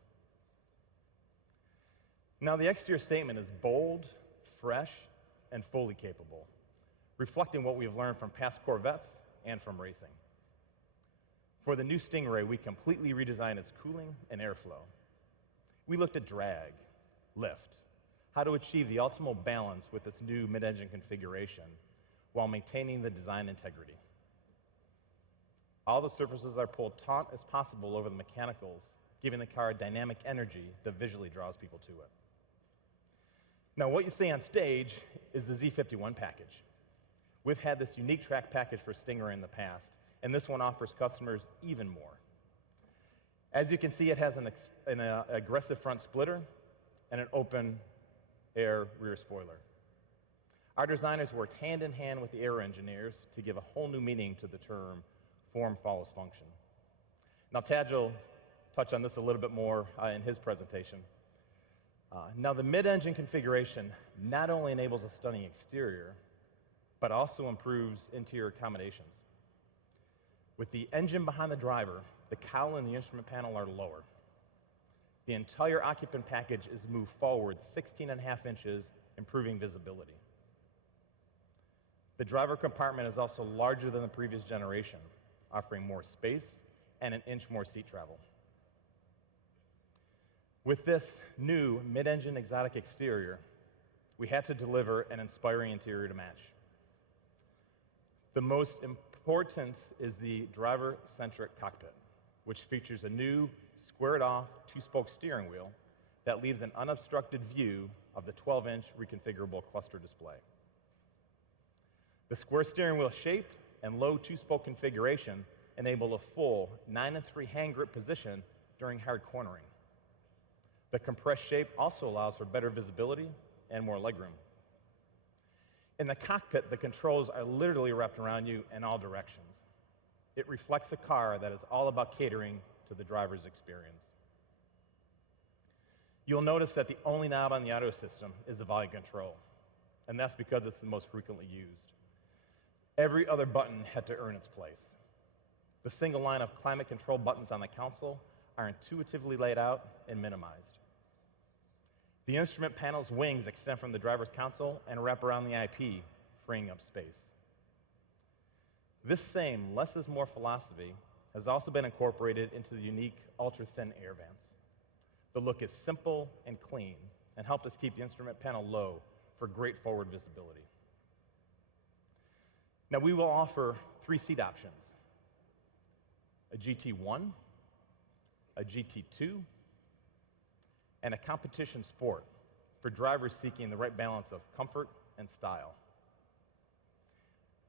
Now, the exterior statement is bold, fresh, and fully capable, reflecting what we have learned from past Corvettes and from racing. For the new Stingray, we completely redesigned its cooling and airflow. We looked at drag, lift, how to achieve the optimal balance with this new mid-engine configuration while maintaining the design integrity. All the surfaces are pulled taut as possible over the mechanicals, giving the car a dynamic energy that visually draws people to it. Now, what you see on stage is the Z51 package. We've had this unique track package for Stingray in the past, and this one offers customers even more. As you can see, it has an aggressive front splitter and an open air rear spoiler. Our designers worked hand in hand with the aero engineers to give a whole new meaning to the term form follows function. Now, Taj will touch on this a little bit more in his presentation. Now, the mid-engine configuration not only enables a stunning exterior, but also improves interior accommodations. With the engine behind the driver, the cowl and the instrument panel are lower. The entire occupant package is moved forward 16.5 inches, improving visibility. The driver compartment is also larger than the previous generation, offering more space and an inch more seat travel. With this new mid-engine exotic exterior, we had to deliver an inspiring interior to match. The most important is the driver-centric cockpit, which features a new squared-off two-spoke steering wheel that leaves an unobstructed view of the 12-inch reconfigurable cluster display. The square steering wheel shape and low two-spoke configuration enable a full 9-3 hand grip position during hard cornering. The compressed shape also allows for better visibility and more legroom. In the cockpit, the controls are literally wrapped around you in all directions. It reflects a car that is all about catering to the driver's experience. You'll notice that the only knob on the audio system is the volume control, and that's because it's the most frequently used. Every other button had to earn its place. The single line of climate control buttons on the console are intuitively laid out and minimized. The instrument panel's wings extend from the driver's console and wrap around the IP, freeing up space. This same less is more philosophy has also been incorporated into the unique ultra-thin air vents. The look is simple and clean and helped us keep the instrument panel low for great forward visibility. Now, we will offer 3 seat options: a GT1, a GT2, and a competition sport for drivers seeking the right balance of comfort and style.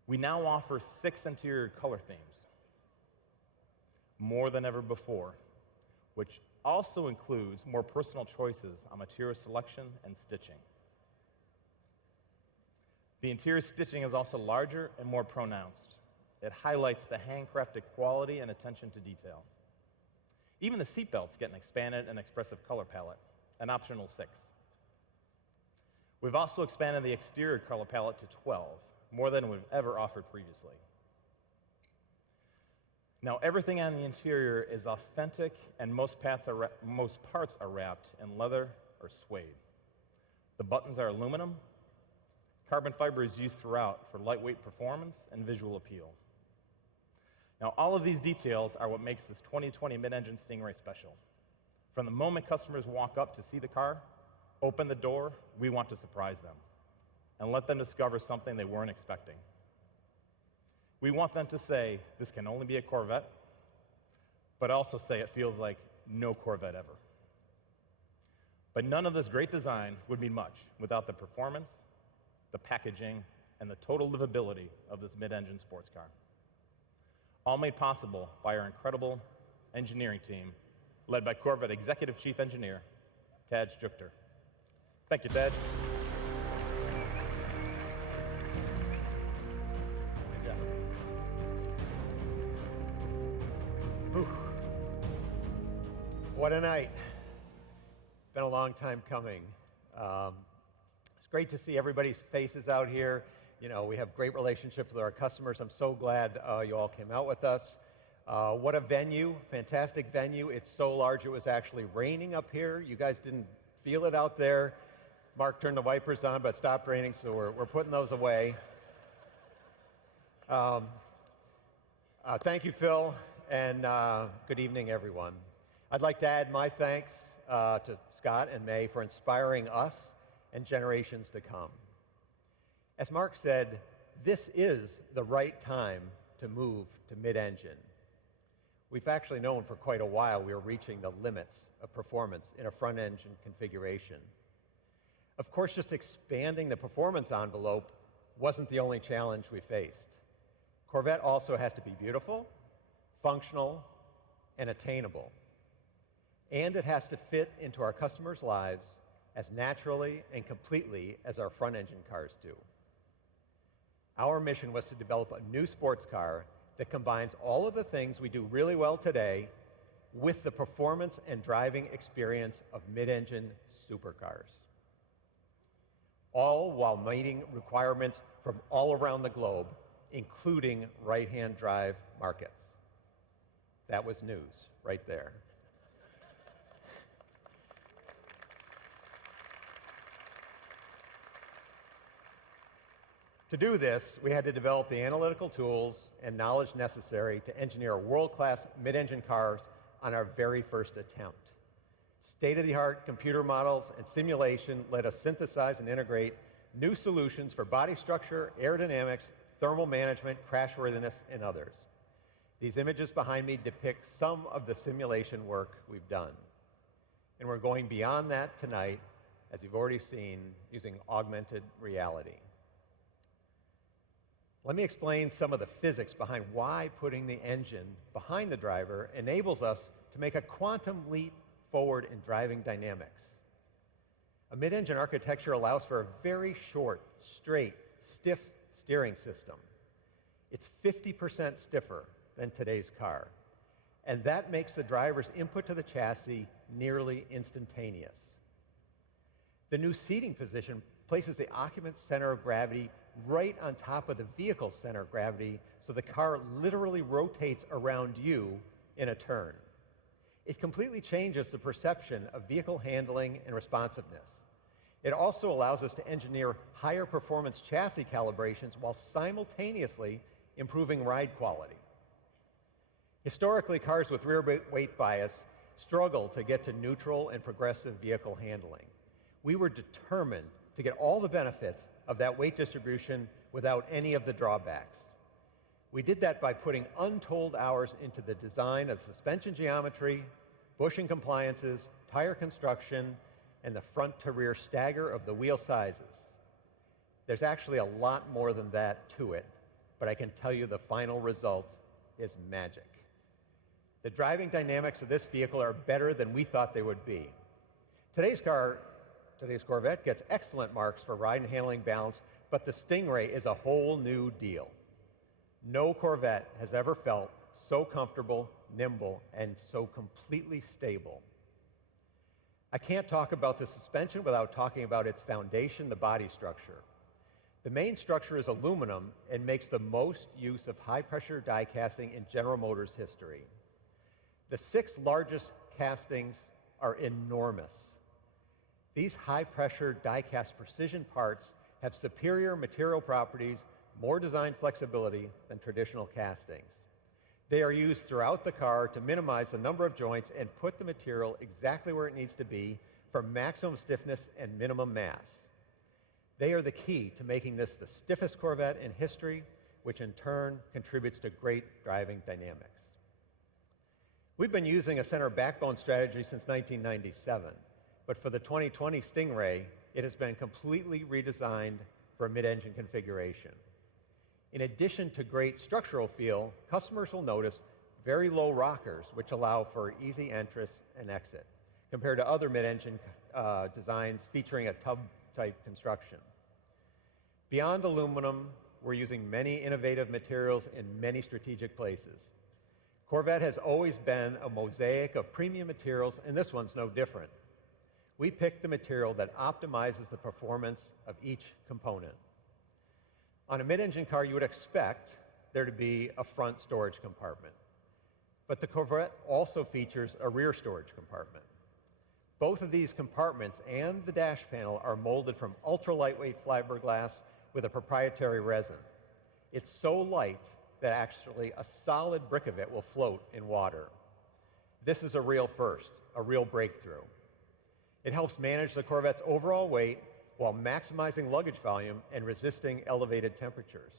We now offer 6 interior color themes, more than ever before, which also includes more personal choices on material selection and stitching. The interior stitching is also larger and more pronounced. It highlights the handcrafted quality and attention to detail. Even the seatbelts get an expanded and expressive color palette, an optional 6. We've also expanded the exterior color palette to 12, more than we've ever offered previously. Now, everything on the interior is authentic, and most parts are wrapped in leather or suede. The buttons are aluminum. Carbon fiber is used throughout for lightweight performance and visual appeal. Now, all of these details are what makes this 2020 mid-engine Stingray special. From the moment customers walk up to see the car, open the door, we want to surprise them and let them discover something they weren't expecting. We want them to say, this can only be a Corvette, but also say it feels like no Corvette ever. But none of this great design would mean much without the performance, the packaging, and the total livability of this mid-engine sports car. All made possible by our incredible engineering team, led by Corvette Executive Chief Engineer, Taj Jukter. Thank you, Taj. Good job. Whew. What a night. Been a long time coming. It's great to see everybody's faces out here. You know, we have great relationships with our customers. I'm so glad you all came out with us. What a venue, fantastic venue. It's so large it was actually raining up here. You guys didn't feel it out there. Mark turned the wipers on, but it stopped raining, so we're putting those away. Thank you, Phil, and good evening, everyone. I'd like to add my thanks to Scott and May for inspiring us and generations to come. As Mark said, this is the right time to move to mid-engine. We've actually known for quite a while we are reaching the limits of performance in a front-engine configuration. Of course, just expanding the performance envelope wasn't the only challenge we faced. Corvette also has to be beautiful, functional, and attainable. And it has to fit into our customers' lives as naturally and completely as our front-engine cars do. Our mission was to develop a new sports car that combines all of the things we do really well today with the performance and driving experience of mid-engine supercars, all while meeting requirements from all around the globe, including right-hand drive markets. That was news right there. To do this, we had to develop the analytical tools and knowledge necessary to engineer world-class mid-engine cars on our very first attempt. State-of-the-art computer models and simulation let us synthesize and integrate new solutions for body structure, aerodynamics, thermal management, crashworthiness, and others. These images behind me depict some of the simulation work we've done. And we're going beyond that tonight, as you've already seen, using augmented reality. Let me explain some of the physics behind why putting the engine behind the driver enables us to make a quantum leap forward in driving dynamics. A mid-engine architecture allows for a very short, straight, stiff steering system. It's 50% stiffer than today's car, and that makes the driver's input to the chassis nearly instantaneous. The new seating position places the occupant's center of gravity right on top of the vehicle's center of gravity, so the car literally rotates around you in a turn. It completely changes the perception of vehicle handling and responsiveness. It also allows us to engineer higher performance chassis calibrations while simultaneously improving ride quality. Historically, cars with rear weight bias struggle to get to neutral and progressive vehicle handling. We were determined to get all the benefits of that weight distribution without any of the drawbacks. We did that by putting untold hours into the design of suspension geometry, bushing compliances, tire construction, and the front-to-rear stagger of the wheel sizes. There's actually a lot more than that to it, but I can tell you the final result is magic. The driving dynamics of this vehicle are better than we thought they would be. Today's Corvette gets excellent marks for ride and handling balance, but the Stingray is a whole new deal. No Corvette has ever felt so comfortable, nimble, and so completely stable. I can't talk about the suspension without talking about its foundation, the body structure. The main structure is aluminum and makes the most use of high-pressure die casting in General Motors history. The 6 largest castings are enormous. These high-pressure die-cast precision parts have superior material properties, more design flexibility than traditional castings. They are used throughout the car to minimize the number of joints and put the material exactly where it needs to be for maximum stiffness and minimum mass. They are the key to making this the stiffest Corvette in history, which in turn contributes to great driving dynamics. We've been using a center backbone strategy since 1997, but for the 2020 Stingray, it has been completely redesigned for a mid-engine configuration. In addition to great structural feel, customers will notice very low rockers, which allow for easy entrance and exit, compared to other mid-engine designs featuring a tub-type construction. Beyond aluminum, we're using many innovative materials in many strategic places. Corvette has always been a mosaic of premium materials, and this one's no different. We picked the material that optimizes the performance of each component. On a mid-engine car, you would expect there to be a front storage compartment. But the Corvette also features a rear storage compartment. Both of these compartments and the dash panel are molded from ultra-lightweight fiberglass with a proprietary resin. It's so light that actually a solid brick of it will float in water. This is a real first, a real breakthrough. It helps manage the Corvette's overall weight while maximizing luggage volume and resisting elevated temperatures.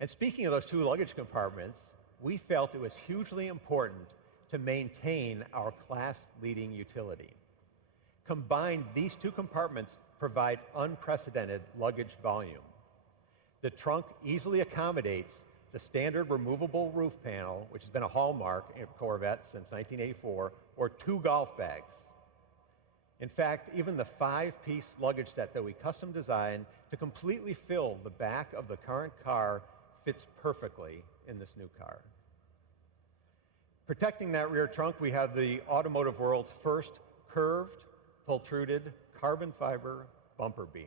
And speaking of those 2 luggage compartments, we felt it was hugely important to maintain our class-leading utility. Combined, these two compartments provide unprecedented luggage volume. The trunk easily accommodates the standard removable roof panel, which has been a hallmark in Corvette since 1984, or 2 golf bags. In fact, even the 5-piece luggage set that we custom designed to completely fill the back of the current car fits perfectly in this new car. Protecting that rear trunk, we have the automotive world's first curved, pultruded, carbon fiber bumper beam.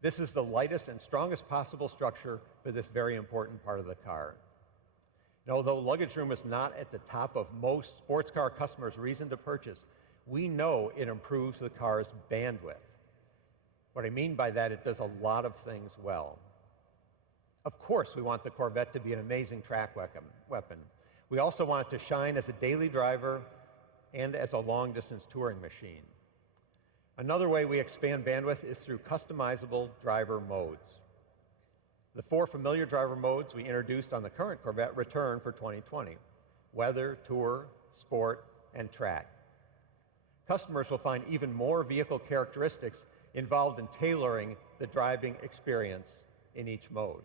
This is the lightest and strongest possible structure for this very important part of the car. And although luggage room is not at the top of most sports car customers' reason to purchase, we know it improves the car's bandwidth. What I mean by that, it does a lot of things well. Of course, we want the Corvette to be an amazing track weapon. We also want it to shine as a daily driver and as a long-distance touring machine. Another way we expand bandwidth is through customizable driver modes. The 4 familiar driver modes we introduced on the current Corvette return for 2020: weather, tour, sport, and track. Customers will find even more vehicle characteristics involved in tailoring the driving experience in each mode.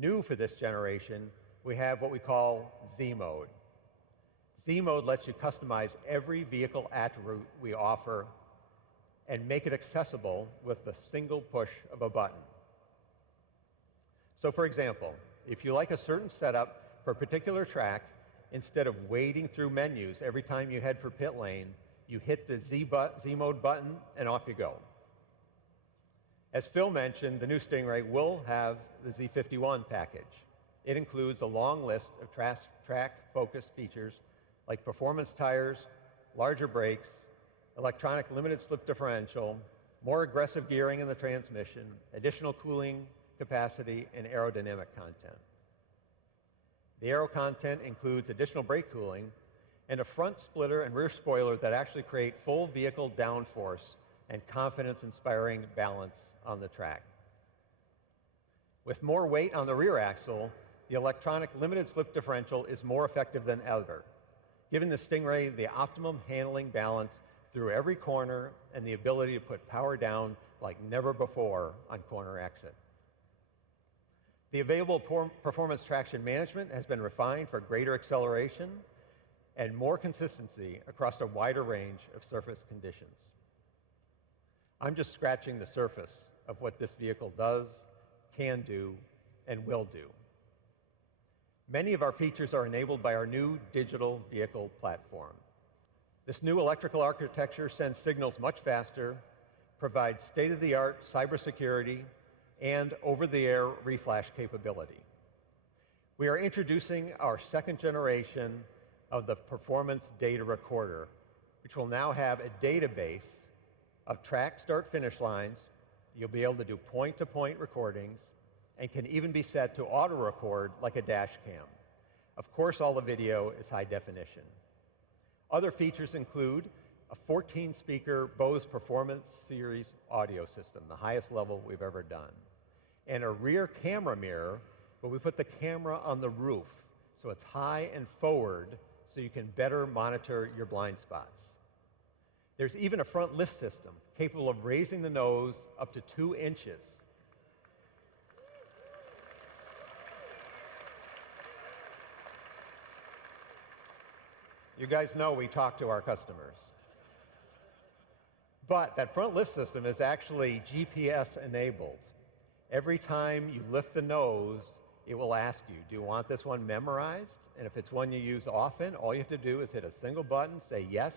New for this generation, we have what we call Z Mode. Z Mode lets you customize every vehicle attribute we offer and make it accessible with the single push of a button. So for example, if you like a certain setup for a particular track, instead of wading through menus every time you head for pit lane, you hit the Z Mode button and off you go. As Phil mentioned, the new Stingray will have the Z51 package. It includes a long list of track-focused features like performance tires, larger brakes, electronic limited slip differential, more aggressive gearing in the transmission, additional cooling capacity, and aerodynamic content. The aero content includes additional brake cooling and a front splitter and rear spoiler that actually create full vehicle downforce and confidence-inspiring balance on the track. With more weight on the rear axle, the electronic limited slip differential is more effective than ever, giving the Stingray the optimum handling balance through every corner and the ability to put power down like never before on corner exit. The available performance traction management has been refined for greater acceleration and more consistency across a wider range of surface conditions. I'm just scratching the surface of what this vehicle does, can do, and will do. Many of our features are enabled by our new digital vehicle platform. This new electrical architecture sends signals much faster, provides state-of-the-art cybersecurity, and over-the-air reflash capability. We are introducing our second generation of the Performance Data Recorder, which will now have a database of track start-finish lines. You'll be able to do point-to-point recordings and can even be set to auto-record like a dash cam. Of course, all the video is high definition. Other features include a 14-speaker Bose Performance Series audio system, the highest level we've ever done, and a rear camera mirror, but we put the camera on the roof, so it's high and forward, so you can better monitor your blind spots. There's even a front lift system capable of raising the nose up to 2 inches. You guys know we talk to our customers. But that front lift system is actually GPS enabled. Every time you lift the nose, it will ask you, do you want this one memorized? And if it's one you use often, all you have to do is hit a single button, say yes.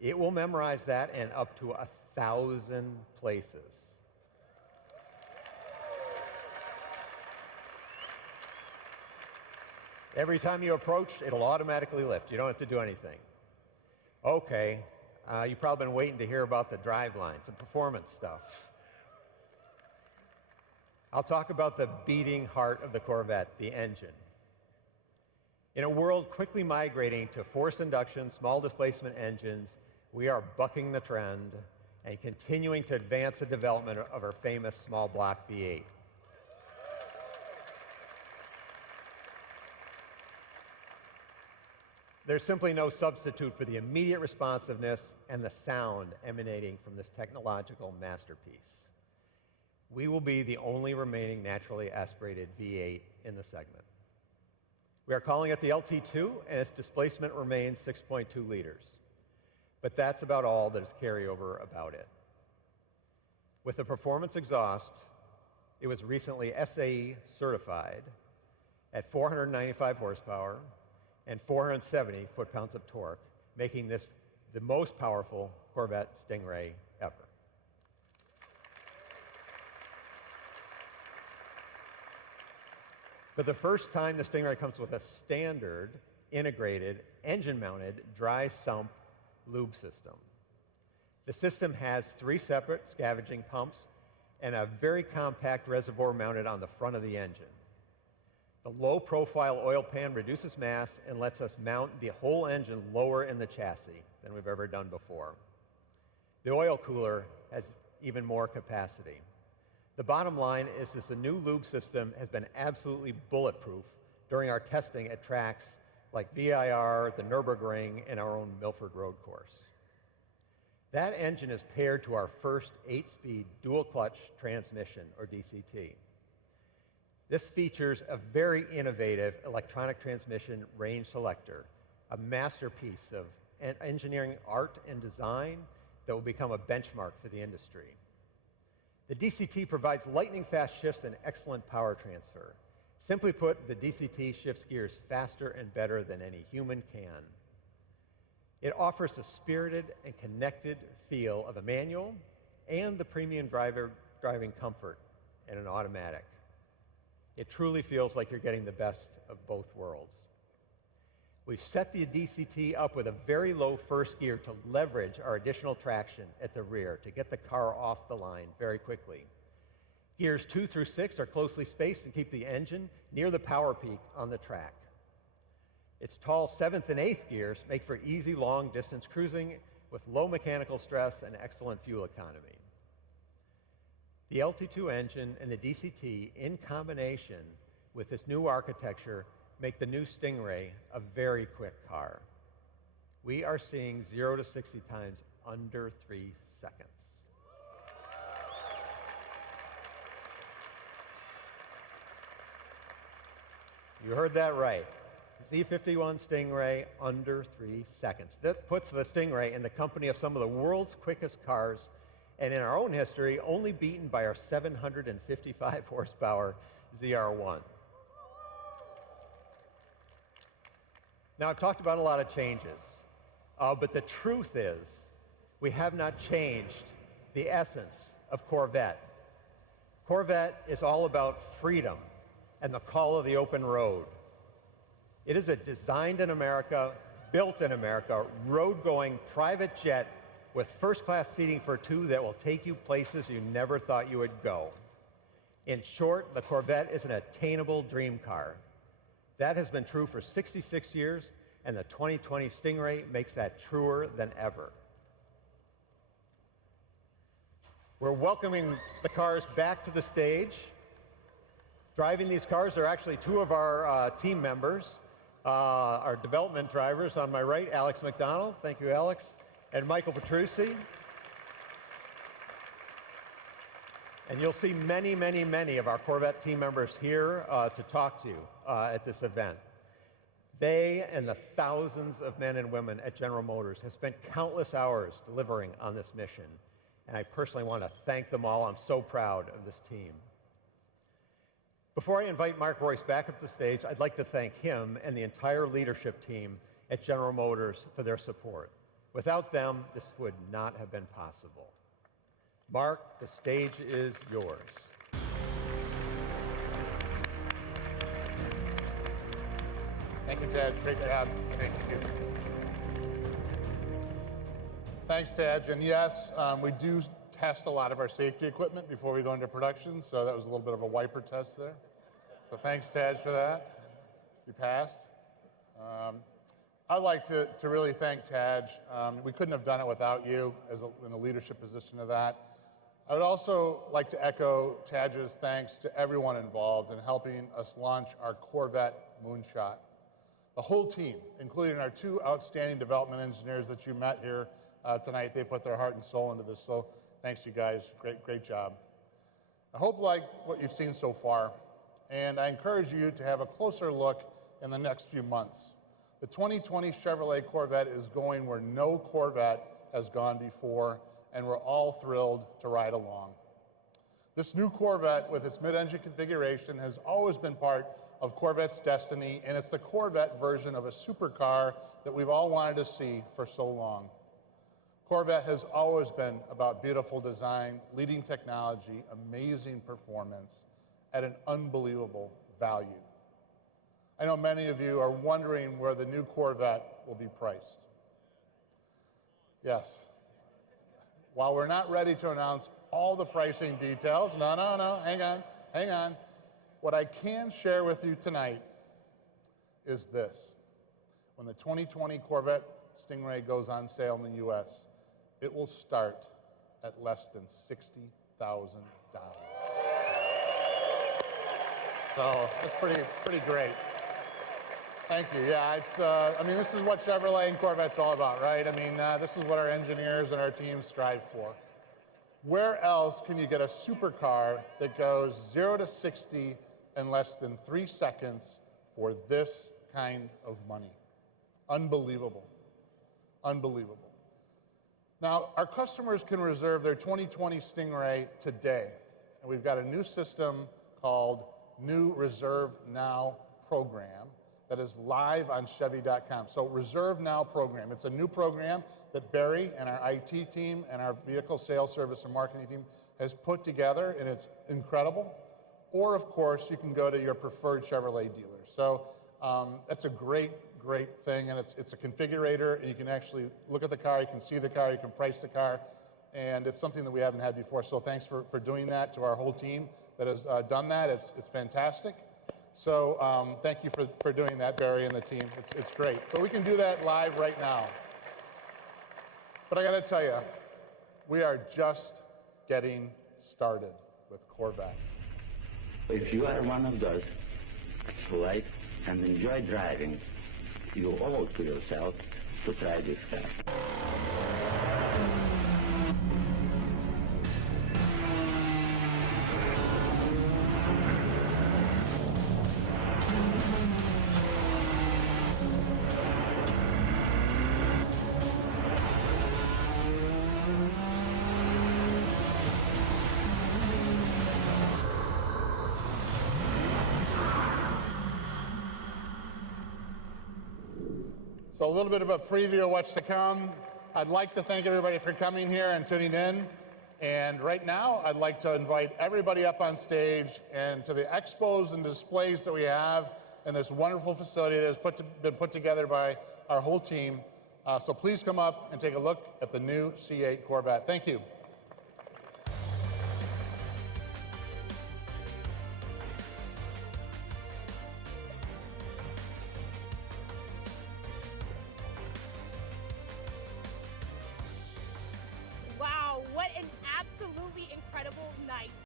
It will memorize that and up to 1,000 places. Every time you approach, it'll automatically lift. You don't have to do anything. Okay, you've probably been waiting to hear about the drive lines, the performance stuff. I'll talk about the beating heart of the Corvette, the engine. In a world quickly migrating to forced induction, small displacement engines, we are bucking the trend and continuing to advance the development of our famous small block V8. There's simply no substitute for the immediate responsiveness and the sound emanating from this technological masterpiece. We will be the only remaining naturally aspirated V8 in the segment. We are calling it the LT2, and its displacement remains 6.2 liters. But that's about all that is carryover about it. With the performance exhaust, it was recently SAE certified at 495 horsepower and 470 foot-pounds of torque, making this the most powerful Corvette Stingray ever. For the first time, the Stingray comes with a standard, integrated, engine-mounted, dry sump lube system. The system has 3 separate scavenging pumps and a very compact reservoir mounted on the front of the engine. The low-profile oil pan reduces mass and lets us mount the whole engine lower in the chassis than we've ever done before. The oil cooler has even more capacity. The bottom line is that the new lube system has been absolutely bulletproof during our testing at tracks like VIR, the Nürburgring, and our own Milford Road course. That engine is paired to our first 8-speed dual-clutch transmission, or DCT. This features a very innovative electronic transmission range selector, a masterpiece of engineering art and design that will become a benchmark for the industry. The DCT provides lightning-fast shifts and excellent power transfer. Simply put, the DCT shifts gears faster and better than any human can. It offers the spirited and connected feel of a manual and the premium driving comfort in an automatic. It truly feels like you're getting the best of both worlds. We've set the DCT up with a very low first gear to leverage our additional traction at the rear to get the car off the line very quickly. Gears 2 through 6 are closely spaced and keep the engine near the power peak on the track. Its tall 7th and 8th gears make for easy long-distance cruising with low mechanical stress and excellent fuel economy. The LT2 engine and the DCT, in combination with this new architecture, make the new Stingray a very quick car. We are seeing 0 to 60 times under 3 seconds. You heard that right. Z51 Stingray under 3 seconds. That puts the Stingray in the company of some of the world's quickest cars, and in our own history, only beaten by our 755 horsepower ZR1. Now, I've talked about a lot of changes, but the truth is, we have not changed the essence of Corvette. Corvette is all about freedom and the call of the open road. It is a designed in America, built in America, road-going private jet with first-class seating for 2 that will take you places you never thought you would go. In short, the Corvette is an attainable dream car. That has been true for 66 years, and the 2020 Stingray makes that truer than ever. We're welcoming the cars back to the stage. Driving these cars are actually 2 of our team members, our development drivers. On my right, Alex McDonald. Thank you, Alex. And Michael Petrucci. And you'll see many, many, many of our Corvette team members here to talk to you at this event. They and the thousands of men and women at General Motors have spent countless hours delivering on this mission. And I personally want to thank them all. I'm so proud of this team. Before I invite Mark Royce back up the stage, I'd like to thank him and the entire leadership team at General Motors for their support. Without them, this would not have been possible. Mark, the stage is yours. Thank you, Ted. Great job. Thank you. Thanks, Ted. And yes, we do test a lot of our safety equipment before we go into production, so that was a little bit of a wiper test there. So thanks, Tad, for that. You passed. I'd like to really thank Taj. We couldn't have done it without you in the leadership position of that. I would also like to echo Taj's thanks to everyone involved in helping us launch our Corvette Moonshot. The whole team, including our two outstanding development engineers that you met here tonight, they put their heart and soul into this, so thanks you guys, great job. I hope like what you've seen so far, and I encourage you to have a closer look in the next few months. The 2020 Chevrolet Corvette is going where no Corvette has gone before, and we're all thrilled to ride along. This new Corvette with its mid-engine configuration has always been part of Corvette's destiny, and it's the Corvette version of a supercar that we've all wanted to see for so long. Corvette has always been about beautiful design, leading technology, amazing performance, at an unbelievable value. I know many of you are wondering where the new Corvette will be priced. Yes. While we're not ready to announce all the pricing details, no, hang on. What I can share with you tonight is this. When the 2020 Corvette Stingray goes on sale in the U.S., it will start at less than $60,000. So that's pretty great. Thank you. Yeah, it's. I mean, this is what Chevrolet and Corvette's all about, right? I mean, this is what our engineers and our teams strive for. Where else can you get a supercar that goes 0 to 60 in less than 3 seconds for this kind of money? Unbelievable. Unbelievable. Now, our customers can reserve their 2020 Stingray today, and we've got a new system called New Reserve Now program that is live on Chevy.com. So Reserve Now program. It's a new program that Barry and our IT team and our vehicle sales service and marketing team has put together, and it's incredible. Or, of course, you can go to your preferred Chevrolet dealer. So that's a great thing, and it's a configurator, and you can actually look at the car, you can see the car, you can price the car, and it's something that we haven't had before. So thanks for doing that to our whole team that has done that. It's fantastic. So thank you for doing that, Barry and the team. It's great. So we can do that live right now. But I got to tell you, we are just getting started with Corvette. If you are one of those who like and enjoy driving, you owe it to yourself to try this car. So a little bit of a preview of what's to come. I'd like to thank everybody for coming here and tuning in. And right now, I'd like to invite everybody up on stage and to the expos and displays that we have in this wonderful facility that has been put together by our whole team. So please come up and take a look at the new C8 Corvette. Thank you.